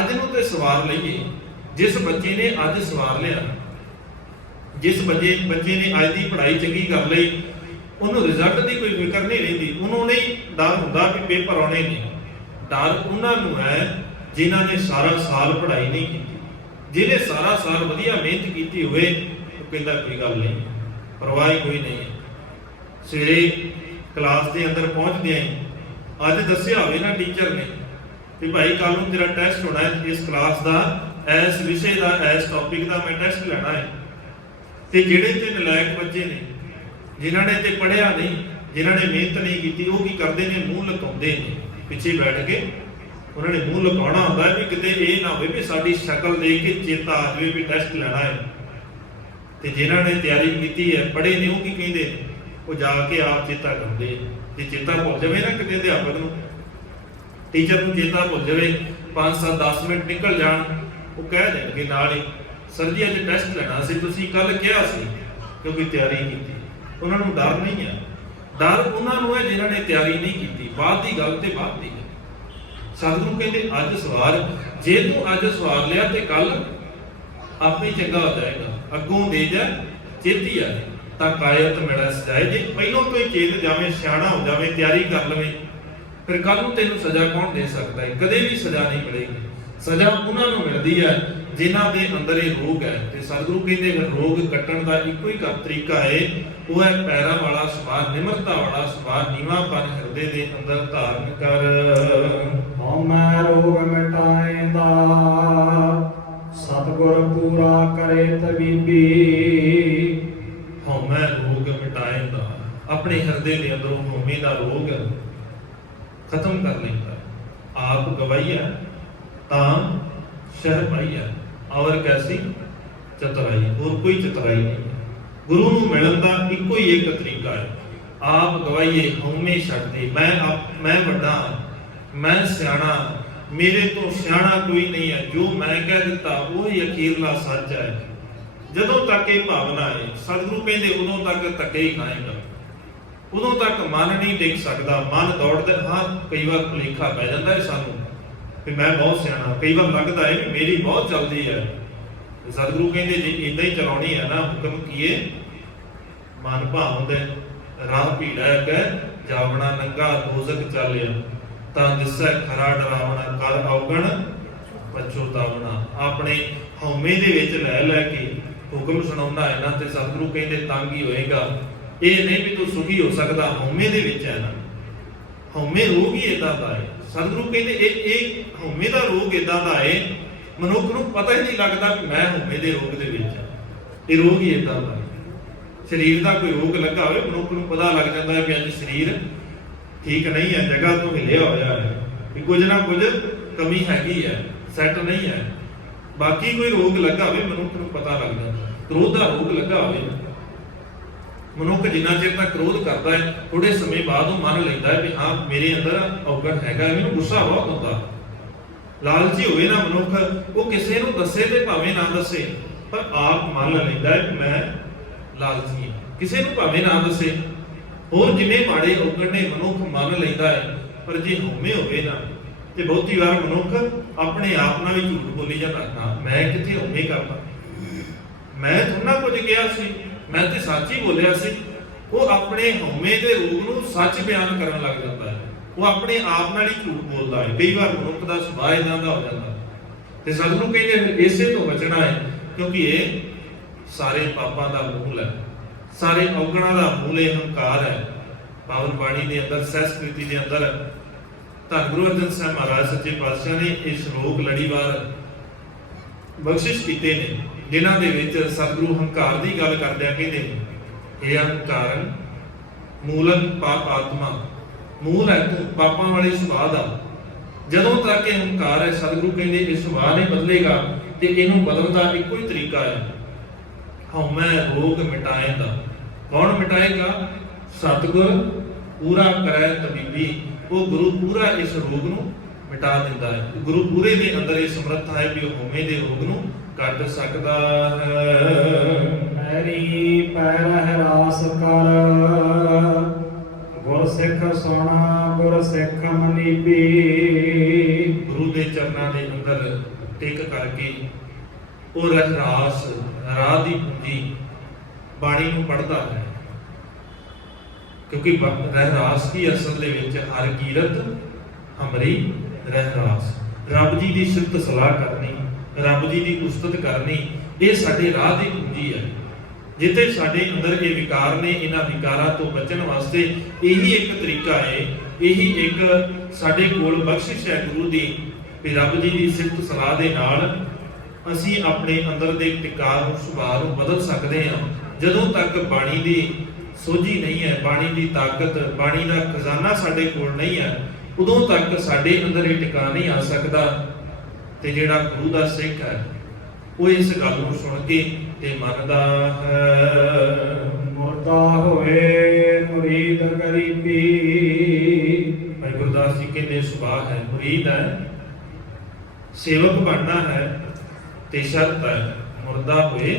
ਅੱਜ ਨੂੰ ਤੇ ਸਵਾਰ ਲਈਏ। ਜਿਸ ਬੱਚੇ ਨੇ ਅੱਜ ਸਵਾਰ ਲਿਆ, ਜਿਸ ਬੱਚੇ ਨੇ ਅੱਜ ਦੀ ਪੜ੍ਹਾਈ ਚੰਗੀ ਕਰ ਲਈ, ਉਹਨੂੰ ਰਿਜ਼ਲਟ ਦੀ ਕੋਈ ਫਿਕਰ ਨਹੀਂ ਰਹਿੰਦੀ। ਉਹਨੂੰ ਨਹੀਂ ਡਰ ਹੁੰਦਾ ਵੀ ਪੇਪਰ ਆਉਣੇ ਨੇ। ਡਰ ਉਹਨਾਂ ਨੂੰ ਹੈ ਜਿਨ੍ਹਾਂ ਨੇ ਸਾਰਾ ਸਾਲ ਪੜ੍ਹਾਈ ਨਹੀਂ ਕੀਤੀ। ਜਿਹਨੇ ਸਾਰਾ ਸਾਲ ਵਧੀਆ ਮਿਹਨਤ ਕੀਤੀ ਹੋਵੇ, ਉਹ ਕਹਿੰਦਾ ਕੋਈ ਗੱਲ ਨਹੀਂ, ਪਰਵਾਹ ਕੋਈ ਨਹੀਂ ਹੈ। ਸਵੇਰੇ ਕਲਾਸ ਦੇ ਅੰਦਰ ਪਹੁੰਚਦੇ ਆਂ, ਅੱਜ ਦੱਸਿਆ ਹੋਵੇ ਨਾ ਟੀਚਰ ਨੇ ਵੀ ਭਾਈ ਕੱਲ ਨੂੰ ਤੇਰਾ ਟੈਸਟ ਹੋਣਾ ਹੈ, ਇਸ ਕਲਾਸ ਦਾ, ਇਸ ਵਿਸ਼ੇ ਦਾ, ਇਸ ਟੌਪਿਕ ਦਾ ਮੈਂ ਟੈਸਟ ਲੈਣਾ ਹੈ। ਤੇ ਜਿਹੜੇ ਤੇ ਨਲਾਇਕ ਬੱਚੇ ਨੇ, ਜਿਨ੍ਹਾਂ ਨੇ ਤੇ ਪੜ੍ਹਿਆ ਨਹੀਂ, ਜਿਨ੍ਹਾਂ ਨੇ ਮਿਹਨਤ ਨਹੀਂ ਕੀਤੀ, ਉਹ ਕੀ ਕਰਦੇ ਨੇ? ਮੂੰਹ ਲੁਕਾਉਂਦੇ ਨੇ। ਪਿੱਛੇ ਬੈਠ ਕੇ ਉਹਨਾਂ ਨੇ ਮੂੰਹ ਲੁਕਾਉਣਾ ਹੁੰਦਾ ਵੀ ਕਿਤੇ ਇਹ ਨਾ ਹੋਵੇ ਵੀ ਸਾਡੀ ਸ਼ਕਲ ਦੇਖ ਕੇ ਚੇਤਾ ਆ ਜਾਵੇ ਵੀ ਟੈਸਟ ਲੈਣਾ ਹੈ। ਤੇ ਜਿਨ੍ਹਾਂ ਨੇ ਤਿਆਰੀ ਕੀਤੀ ਹੈ, ਪੜ੍ਹੇ ਨੇ, ਉਹ ਕੀ ਕਹਿੰਦੇ ਨੇ? ਉਹ ਜਾ ਕੇ ਆਪ ਚੇਤਾ ਕਰਦੇ। ਜੇ ਚੇਤਾ ਭੁੱਲ ਜਾਵੇ ਨਾ ਕਿਤੇ ਅਧਿਆਪਕ ਨੂੰ, ਟੀਚਰ ਨੂੰ ਚੇਤਾ ਭੁੱਲ ਜਾਵੇ 5-7-10 ਮਿੰਟ ਨਿਕਲ ਜਾਣ, ਉਹ ਕਹਿ ਦੇਣਗੇ ਨਾਲ ਹੀ ਸਰ ਜੀ ਅੱਜ ਟੈਸਟ ਲੈਣਾ ਸੀ, ਤੁਸੀਂ ਕੱਲ ਕਿਹਾ ਸੀ, ਕਿਉਂਕਿ ਤਿਆਰੀ ਕੀਤੀ। ਉਹਨਾਂ ਨੂੰ ਡਰ ਨਹੀਂ ਹੈ, ਡਰ ਉਹਨਾਂ ਨੂੰ ਹੈ ਜਿਨ੍ਹਾਂ ਨੇ ਤਿਆਰੀ ਨਹੀਂ ਕੀਤੀ। ਬਾਅਦ ਦੀ ਗੱਲ ਤੇ ਬਾਅਦ ਦੀ ਗੱਲ। ਸਤਿਗੁਰੂ ਕਹਿੰਦੇ ਅੱਜ ਸਵਾਰ, ਜੇ ਤੂੰ ਅੱਜ ਸਵਾਰ ਲਿਆ ਤੇ ਕੱਲ ਆਪੇ ਹੀ ਚੰਗਾ ਹੋ ਜਾਏਗਾ। ਅੱਗੋਂ ਦੇ ਜਾ ਚੇਤੀ ਆ ਤਾਂ ਕਾਇਤ ਮਿਲੈ ਸਜਾਏ। ਜੇ ਪਹਿਲੋਂ ਤੋਂ ਹੀ ਚੇਤ ਜਾਵੇਂ, ਸਿਆਣਾ ਹੋ ਜਾਵੇ, ਤਿਆਰੀ ਕਰ ਲਵੇ, ਫਿਰ ਕੱਲ ਨੂੰ ਤੈਨੂੰ ਸਜ਼ਾ ਕੌਣ ਦੇ ਸਕਦਾ ਹੈ? ਕਦੇ ਵੀ ਸਜ਼ਾ ਨਹੀਂ ਮਿਲੇਗੀ। ਸਜ਼ਾ ਉਹਨਾਂ ਨੂੰ ਮਿਲਦੀ ਹੈ ਜਿਨ੍ਹਾਂ ਦੇ ਅੰਦਰ ਇਹ ਰੋਗ ਹੈ। ਤੇ ਸਤਿਗੁਰੂ ਕਹਿੰਦੇ ਰੋਗ ਕੱਟਣ ਦਾ ਇੱਕੋ ਹੀ ਤਰੀਕਾ ਹੈ, ਉਹ ਹੈ ਪੈਰਾਂ ਵਾਲਾ ਸੁਭਾਅ, ਨਿਮਰਤਾ ਵਾਲਾ ਸੁਭਾਅ, ਨੀਵਾਂਪਨ ਹਿਰਦੇ ਦੇ ਅੰਦਰ ਧਾਰਨ ਕਰ। ਹਉਮੈ ਰੋਗ ਮਿਟਾਏਂਦਾ, ਸਤਿਗੁਰ ਪੂਰਾ ਕਰੇ ਤਬੀਬੀ। ਹਉਮੈ ਰੋਗ ਮਿਟਾਏਂਦਾ, ਆਪਣੇ ਹਿਰਦੇ ਦੇ ਅੰਦਰੋਂ ਹਉਮੈ ਦਾ ਰੋਗ ਖਤਮ ਕਰ ਲੈਂਦਾ। ਆਪ ਗਵਾਈਆ ਤਾਂ ਸ਼ਹਿ ਪਾਈਆ, ਔਰ ਕੈਸੀ ਚਤੁਰਾਈ, ਹੋਰ ਕੋਈ ਚਤੁਰਾਈ ਨਹੀਂ। ਗੁਰੂ ਨੂੰ ਮਿਲਣ ਦਾ ਇੱਕੋ ਹੀ ਇੱਕ ਤਰੀਕਾ ਹੈ, ਆਪ ਗਵਾਈਏ, ਹਉਮੈ ਛੱਡ ਦੇ। ਮੈਂ ਵੱਡਾ, ਮੈਂ ਸਿਆਣਾ, ਮੇਰੇ ਤੋਂ ਸਿਆਣਾ ਕੋਈ ਨਹੀਂ ਹੈ, ਜੋ ਮੈਂ ਕਹਿ ਦਿੱਤਾ ਉਹ ਹੀ ਅਖੀਰਲਾ ਸੱਚ ਹੈ। ਜਦੋਂ ਤੱਕ ਇਹ ਭਾਵਨਾ ਹੈ, ਸਤਿਗੁਰੂ ਕਹਿੰਦੇ ਉਦੋਂ ਤੱਕ ਧੱਕੇ ਹੀ ਖਾਏਗਾ, ਉਦੋਂ ਤੱਕ ਮਨ ਨਹੀਂ ਟਿਕ ਸਕਦਾ। ਮਨ ਦੌੜਦਾ, ਹਾਂ ਕਈ ਵਾਰ ਭੁਲੇਖਾ ਪੈ ਜਾਂਦਾ ਹੈ ਸਾਨੂੰ ਕਿ ਮੈਂ ਬਹੁਤ ਸਿਆਣਾ, ਕਈ ਵਾਰ ਲੱਗਦਾ ਹੈ ਕਿ ਮੇਰੀ ਬਹੁਤ ਚੱਲਦੀ ਹੈ। ਸਤਿਗੁਰੂ ਕਹਿੰਦੇ ਜੇ ਇਦਾਂ ਹੀ ਚਲਾਉਣੀ ਹੈ ਨਾ, ਹੁਕਮ ਕੀਏ ਮਨ ਭਾਉਂਦੇ, ਰਾਹ ਭੀੜਾ ਅੱਗੇ ਜਾਵਣਾ ਨੰਗਾ, ਦੋਜ਼ਖ ਚੱਲਿਆ ਤਾਂ ਦਿਸੈ ਖਰਾ ਡਰਾਵਣਾ, ਕਰ ਔਗਣ ਪਛੋਤਾਵਣਾ। ਆਪਣੇ ਹਉਮੈ ਦੇ ਵਿੱਚ ਲੈ ਲੈ ਕੇ ਹੁਕਮ ਸੁਣਾਉਂਦਾ ਹੈ ਨਾ, ਤੇ ਸਤਿਗੁਰੂ ਕਹਿੰਦੇ ਤੰਗ ਹੀ ਹੋਏਗਾ। ਇਹ ਨਹੀਂ ਵੀ ਤੂੰ ਸੁਖੀ ਹੋ ਸਕਦਾ, ਹਉਮੈ ਦੇ ਵਿੱਚ ਹੈ ਨਾ। ਹਉਮੈ ਰੋਗ ਹੀ ਏਦਾਂ ਦਾ ਹੈ। ਸਤਿਗੁਰੂ ਕਹਿੰਦੇ ਇਹ ਹਉਮੈ ਦਾ ਰੋਗ ਏਦਾਂ ਦਾ ਹੈ, ਮਨੁੱਖ ਨੂੰ ਪਤਾ ਹੀ ਨਹੀਂ ਲੱਗਦਾ ਕਿ ਮੈਂ ਹਉਮੈ ਦੇ ਰੋਗ ਦੇ ਵਿੱਚ ਹਾਂ। ਇਹ ਰੋਗ ਹੀ ਏਦਾਂ ਦਾ ਹੈ। ਸਰੀਰ ਦਾ ਕੋਈ ਰੋਗ ਲੱਗਾ ਹੋਵੇ, ਮਨੁੱਖ ਨੂੰ ਪਤਾ ਲੱਗ ਜਾਂਦਾ ਹੈ ਕਿ ਅੱਜ ਸਰੀਰ ਠੀਕ ਨਹੀਂ ਹੈ, ਜਗ੍ਹਾ ਤੋਂ ਹਿੱਲਿਆ ਹੋਇਆ ਹੈ, ਕਿ ਕੁਝ ਨਾ ਕੁਝ ਕਮੀ ਹੈਗੀ ਹੈ, ਸੈੱਟ ਨਹੀਂ ਹੈ। ਬਾਕੀ ਕੋਈ ਰੋਗ ਲੱਗਾ ਹੋਵੇ, ਮਨੁੱਖ ਨੂੰ ਪਤਾ ਲੱਗ ਜਾਂਦਾ। ਕ੍ਰੋਧ ਦਾ ਰੋਗ ਲੱਗਾ ਹੋਵੇ, ਮਨੁੱਖ ਜਿੰਨਾ ਚਿਰ ਤੱਕ ਕ੍ਰੋਧ ਕਰਦਾ ਹੈ, ਥੋੜੇ ਸਮੇਂ ਬਾਅਦ ਉਹ ਮੰਨ ਲੈਂਦਾ ਹੈ ਕਿ ਹਾਂ ਮੇਰੇ ਅੰਦਰ ਔਗਣ ਹੈਗਾ, ਮੈਨੂੰ ਗੁੱਸਾ ਬਹੁਤ ਹੁੰਦਾ। ਲਾਲਚੀ ਹੋਵੇ ਨਾ ਮਨੁੱਖ, ਉਹ ਕਿਸੇ ਨੂੰ ਦੱਸੇ ਤੇ ਭਾਵੇਂ ਨਾ ਦੱਸੇ, ਪਰ ਆਪ ਮੰਨ ਲੈਂਦਾ ਹੈ ਕਿ ਮੈਂ ਲਾਲਚੀ ਹਾਂ, ਕਿਸੇ ਨੂੰ ਭਾਵੇਂ ਨਾ ਦੱਸੇ। ਹੋਰ ਜਿਵੇਂ ਮਾੜੇ ਔਗਣ ਨੇ ਮਨੁੱਖ ਮੰਨ ਲੈਂਦਾ ਹੈ, ਪਰ ਜੇ ਹਉਮੈ ਹੋਵੇ ਨਾ, ਤੇ ਬਹੁਤੀ ਵਾਰ ਮਨੁੱਖ ਆਪਣੇ ਆਪ ਨਾਲ ਵੀ ਝੂਠ ਬੋਲੀ ਜਾਂਦਾ। ਮੈਂ ਕਿੱਥੇ ਹਉਮੈ ਕਰਦਾ, ਮੈਂ ਥੋੜਾ ਕੁਝ ਕਿਹਾ ਸੀ, ਮੈਂ ਤੇ ਸੱਚ ਹੀ ਬੋਲਿਆ ਸੀ। ਉਹ ਆਪਣੇ ਹਉਮੈ ਦੇ ਰੂਪ ਨੂੰ ਸੱਚ ਬਿਆਨ ਕਰਨ ਲੱਗ ਜਾਂਦਾ ਹੈ, ਉਹ ਆਪਣੇ ਆਪ ਨਾਲ ਹੀ ਝੂਠ ਬੋਲਦਾ ਹੈ। ਕਈ ਵਾਰ ਮਨੁੱਖ ਦਾ ਸੁਭਾਅ ਇਦਾਂ ਦਾ ਹੋ ਜਾਂਦਾ। ਤੇ ਸਤਿਗੁਰੂ ਕਹਿੰਦੇ ਇਸੇ ਤੋਂ ਬਚਣਾ ਹੈ, ਕਿਉਂਕਿ ਇਹ ਸਾਰੇ ਪਾਪਾਂ ਦਾ ਮੂਲ ਹੈ, ਸਾਰੇ ਔਗਣਾਂ ਦਾ ਮੂਲ ਇਹ ਹੰਕਾਰ ਹੈ। ਪਾਵਨ ਬਾਣੀ ਦੇ ਅੰਦਰ, ਸਹਿਸਕ੍ਰਿਤੀ ਦੇ ਅੰਦਰ ਧੰਨ ਗੁਰੂ ਅਰਜਨ ਸਾਹਿਬ ਮਹਾਰਾਜ ਸੱਚੇ ਪਾਤਸ਼ਾਹ ਨੇ ਇਹ ਸ਼ਲੋਕ ਲੜੀਵਾਰ ਬਖਸ਼ਿਸ਼ ਕੀਤੇ ਨੇ, ਜਿਨ੍ਹਾਂ ਦੇ ਵਿੱਚ ਸਤਿਗੁਰੂ ਹੰਕਾਰ ਦੀ ਗੱਲ ਕਰਦਿਆਂ ਕਹਿੰਦੇ ਇਹ ਹੰਕਾਰਨ ਮੂਲਨ ਪਾਪ ਆਤਮਾ, ਮੂਲ ਹੈ ਤੂੰ ਪਾਪਾਂ ਵਾਲੇ ਸੁਭਾਅ ਦਾ। ਜਦੋਂ ਤੱਕ ਇਹ ਹੰਕਾਰ ਹੈ, ਸਤਿਗੁਰੂ ਕਹਿੰਦੇ ਇਹ ਸੁਭਾਅ ਨਹੀਂ ਬਦਲੇਗਾ, ਤੇ ਇਹਨੂੰ ਬਦਲਣ ਦਾ ਇੱਕੋ ਹੀ ਤਰੀਕਾ ਹੈ, ਹਉਮੈ ਰੋਗ ਮਿਟਾਏ ਦਾ। ਕੌਣ ਮਿਟਾਏਗਾ? ਸਤਿਗੁਰ ਪੂਰਾ ਕਰੈ ਤਬੀਬੀ। ਉਹ ਗੁਰੂ ਪੂਰਾ ਇਸ ਰੋਗ ਨੂੰ ਮਿਟਾ ਦਿੰਦਾ ਹੈ। ਗੁਰੂ ਪੂਰੇ ਦੇ ਅੰਦਰ ਇਹ ਸਮਰੱਥਾ ਹੈ ਵੀ ਉਹ ਹਉਮੈ ਦੇ ਰੋਗ ਨੂੰ ਕੱਟ ਸਕਦਾ ਹੈ। ਮੈਰੀ ਪੈਰਹਿ ਰਾਸ ਕਰ, ਗੁਰ ਸਿੱਖ ਸੁਣਾ, ਗੁਰ ਸਿੱਖ ਮਨੀਬੀ। ਗੁਰੂ ਦੇ ਚਰਨਾਂ ਦੇ ਅੰਦਰ ਟਿਕ ਕਰਕੇ ਉਹ ਰਹਿਰਾਸ, ਰਾਹ ਦੀ ਪੂੰਜੀ ਬਾਣੀ ਨੂੰ ਪੜ੍ਹਦਾ ਹੈ, ਕਿਉਂਕਿ ਰਹਿਰਾਸ ਦੀ ਅਸਲ ਦੇ ਵਿੱਚ ਹਰ ਕੀਰਤ ਹਮਰੀ ਰਹਿਰਾਸ। ਰੱਬ ਜੀ ਦੀ ਸਿਫਤ ਸਲਾਹ ਕਰਨੀ, ਰੱਬ ਜੀ ਦੀ ਉਸਤਤ ਕਰਨੀ, ਇਹ ਸਾਡੇ ਰਾਹ ਦੀ ਪੂੰਜੀ ਹੈ। ਜਿੱਥੇ ਸਾਡੇ ਅੰਦਰ ਇਹ ਵਿਕਾਰ ਨੇ, ਇਹਨਾਂ ਵਿਕਾਰਾਂ ਤੋਂ ਬਚਣ ਵਾਸਤੇ ਇਹੀ ਇੱਕ ਤਰੀਕਾ ਹੈ, ਇਹੀ ਇੱਕ ਸਾਡੇ ਕੋਲ ਬਖਸ਼ਿਸ਼ ਹੈ ਗੁਰੂ ਦੀ, ਵੀ ਰੱਬ ਜੀ ਦੀ ਸਿਫਤ ਸਲਾਹ ਦੇ ਨਾਲ ਅਸੀਂ ਆਪਣੇ ਅੰਦਰ ਦੇ ਟਿਕਾਅ ਨੂੰ, ਸੁਭਾਅ ਨੂੰ ਬਦਲ ਸਕਦੇ ਹਾਂ। ਜਦੋਂ ਤੱਕ ਬਾਣੀ ਦੀ ਸੋਝੀ ਨਹੀਂ ਹੈ, ਬਾਣੀ ਦੀ ਤਾਕਤ, ਬਾਣੀ ਦਾ ਖਜ਼ਾਨਾ ਸਾਡੇ ਕੋਲ ਨਹੀਂ ਹੈ, ਉਦੋਂ ਤੱਕ ਸਾਡੇ ਅੰਦਰ ਇਹ ਟਿਕਾਅ ਨਹੀਂ ਆ ਸਕਦਾ। ਤੇ ਜਿਹੜਾ ਗੁਰੂ ਦਾ ਸਿੱਖ ਹੈ, ਉਹ ਇਸ ਗੱਲ ਨੂੰ ਸੁਣ ਕੇ ਤੇ ਮੰਨਦਾ ਹੈ। ਮੁਰਦਾ ਹੋਏ ਮੁਰੀਦ ਗਰੀਬੀ। ਭਾਈ ਗੁਰਦਾਸ ਜੀ कहते सुभाव है। मुरीद है, सेवक बनना है, ते शर्त है मुर्दा होए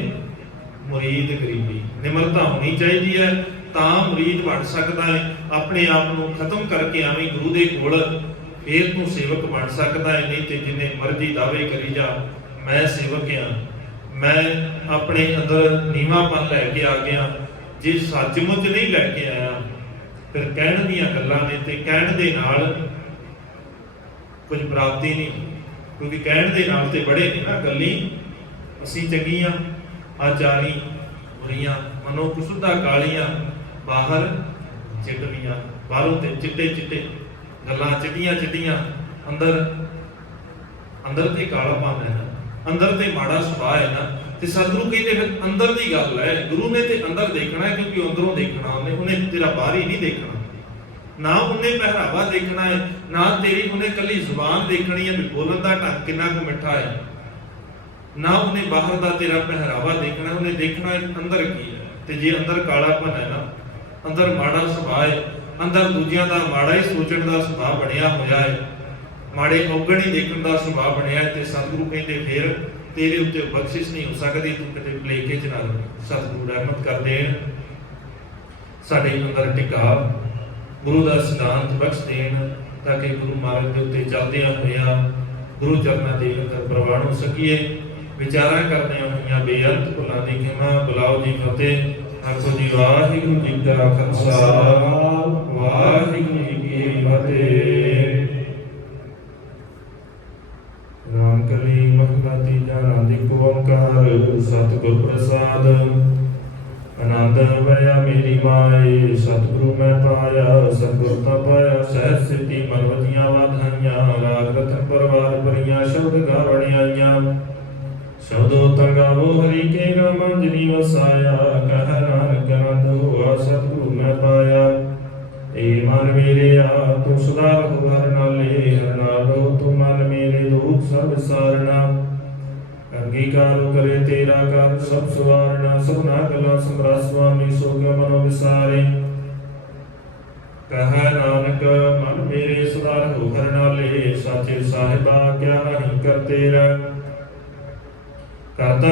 मुरीद गरीबी। निमरता होनी चाहिए है तां मुरीद बन सकता है। अपने आप को खत्म करके आवी गुरु दे कोल फिर तू सेवक बन सकता है। नहीं तो जिन्ने मर्जी दावे करी जा मैं सेवक हाँ, मैं अपने अंदर नीवापन लैके आ गया। जे सचमुच नहीं लैके आया फिर कहण दीयां गल्लां ने ते कहण दे नाल कुछ प्राप्ति नहीं, क्योंकि कहण दे नाल ते बड़े ने ना गल्ली असीं चंगीआं आचारी बुरीआं मनो कुसुदा कालियां बाहर चिटवियां। बाहरों ते चिट्टे चिट्टे गल्लां चिट्टियां चिट्टियां अंदर अंदर ते कालापन है ना, अंदर ते माड़ा सुभाव है ना। ते सतगुरु कहते फिर अंदर की गल है। गुरु ने ते अंदर देखना है, क्योंकि अंदरों देखना उन्हें तेरा बाहर ही नहीं देखना। ना उन्हें पहरावा देखना है, ना तेरी उन्हें कली जुबान देखनी है भी बोलन का ढंग कितना को मिठा है, ना उन्हें बाहर का तेरा पहरावा देखना है। उन्हें देखना है अंदर की है। ते जे अंदर कालापन है ना, अंदर माड़ा सुभाव है, अंदर दूजियां का माड़ा ही सोचण का सुभाव बनया होया है, माड़े औगण ही देखण का सुभाव बनया है, ते सतगुरु कहते फिर तेरे उत्ते बख्शिश नहीं हो सकती। तू किते भुलेखे च ना सतगुरु रहमत कर देन, साडे अंदर टिका गुरु का सिद्धांत बख्श देन, ताकि गुरु महाराज के उत्ते चलदियां होइयां गुरु चरणां दे अंदर प्रवान हो सकीए। विचारा करदियां होइयां बेअंत भुलां दी खिमा। बुलाओ जी फतेह। आखो जी वाहिगुरू जी का खालसा वाहिगुरू जी की फतेह। राम कली महला तीजा नादिक ओंकार सतगुर प्रसाद। आनंद वया मेरी माए सतगुरु मैं पाया। सतगुर ता पाया सहज सिद्धि मन वजियां वाधाइयां। राग रतन परवार भरियां शब्द गावण आइयां। शब्दों तंगावो हरि के नाम अंजनी वसाया। कह नानक आनंद हुआ सतगुरु मैं पाया। ए मन मेरे आ तू सदा रघुबर नाले। हर नाम रो तू मन मेरे दुख सब सारना। अंगीकार करे तेरा कर सब सवारना। सबना गला समरा स्वामी सोग मनो विसारे। कह नानक मन मेरे सदा रघुबर नाले। साचे साहिबा क्या नहीं कर तेरा करता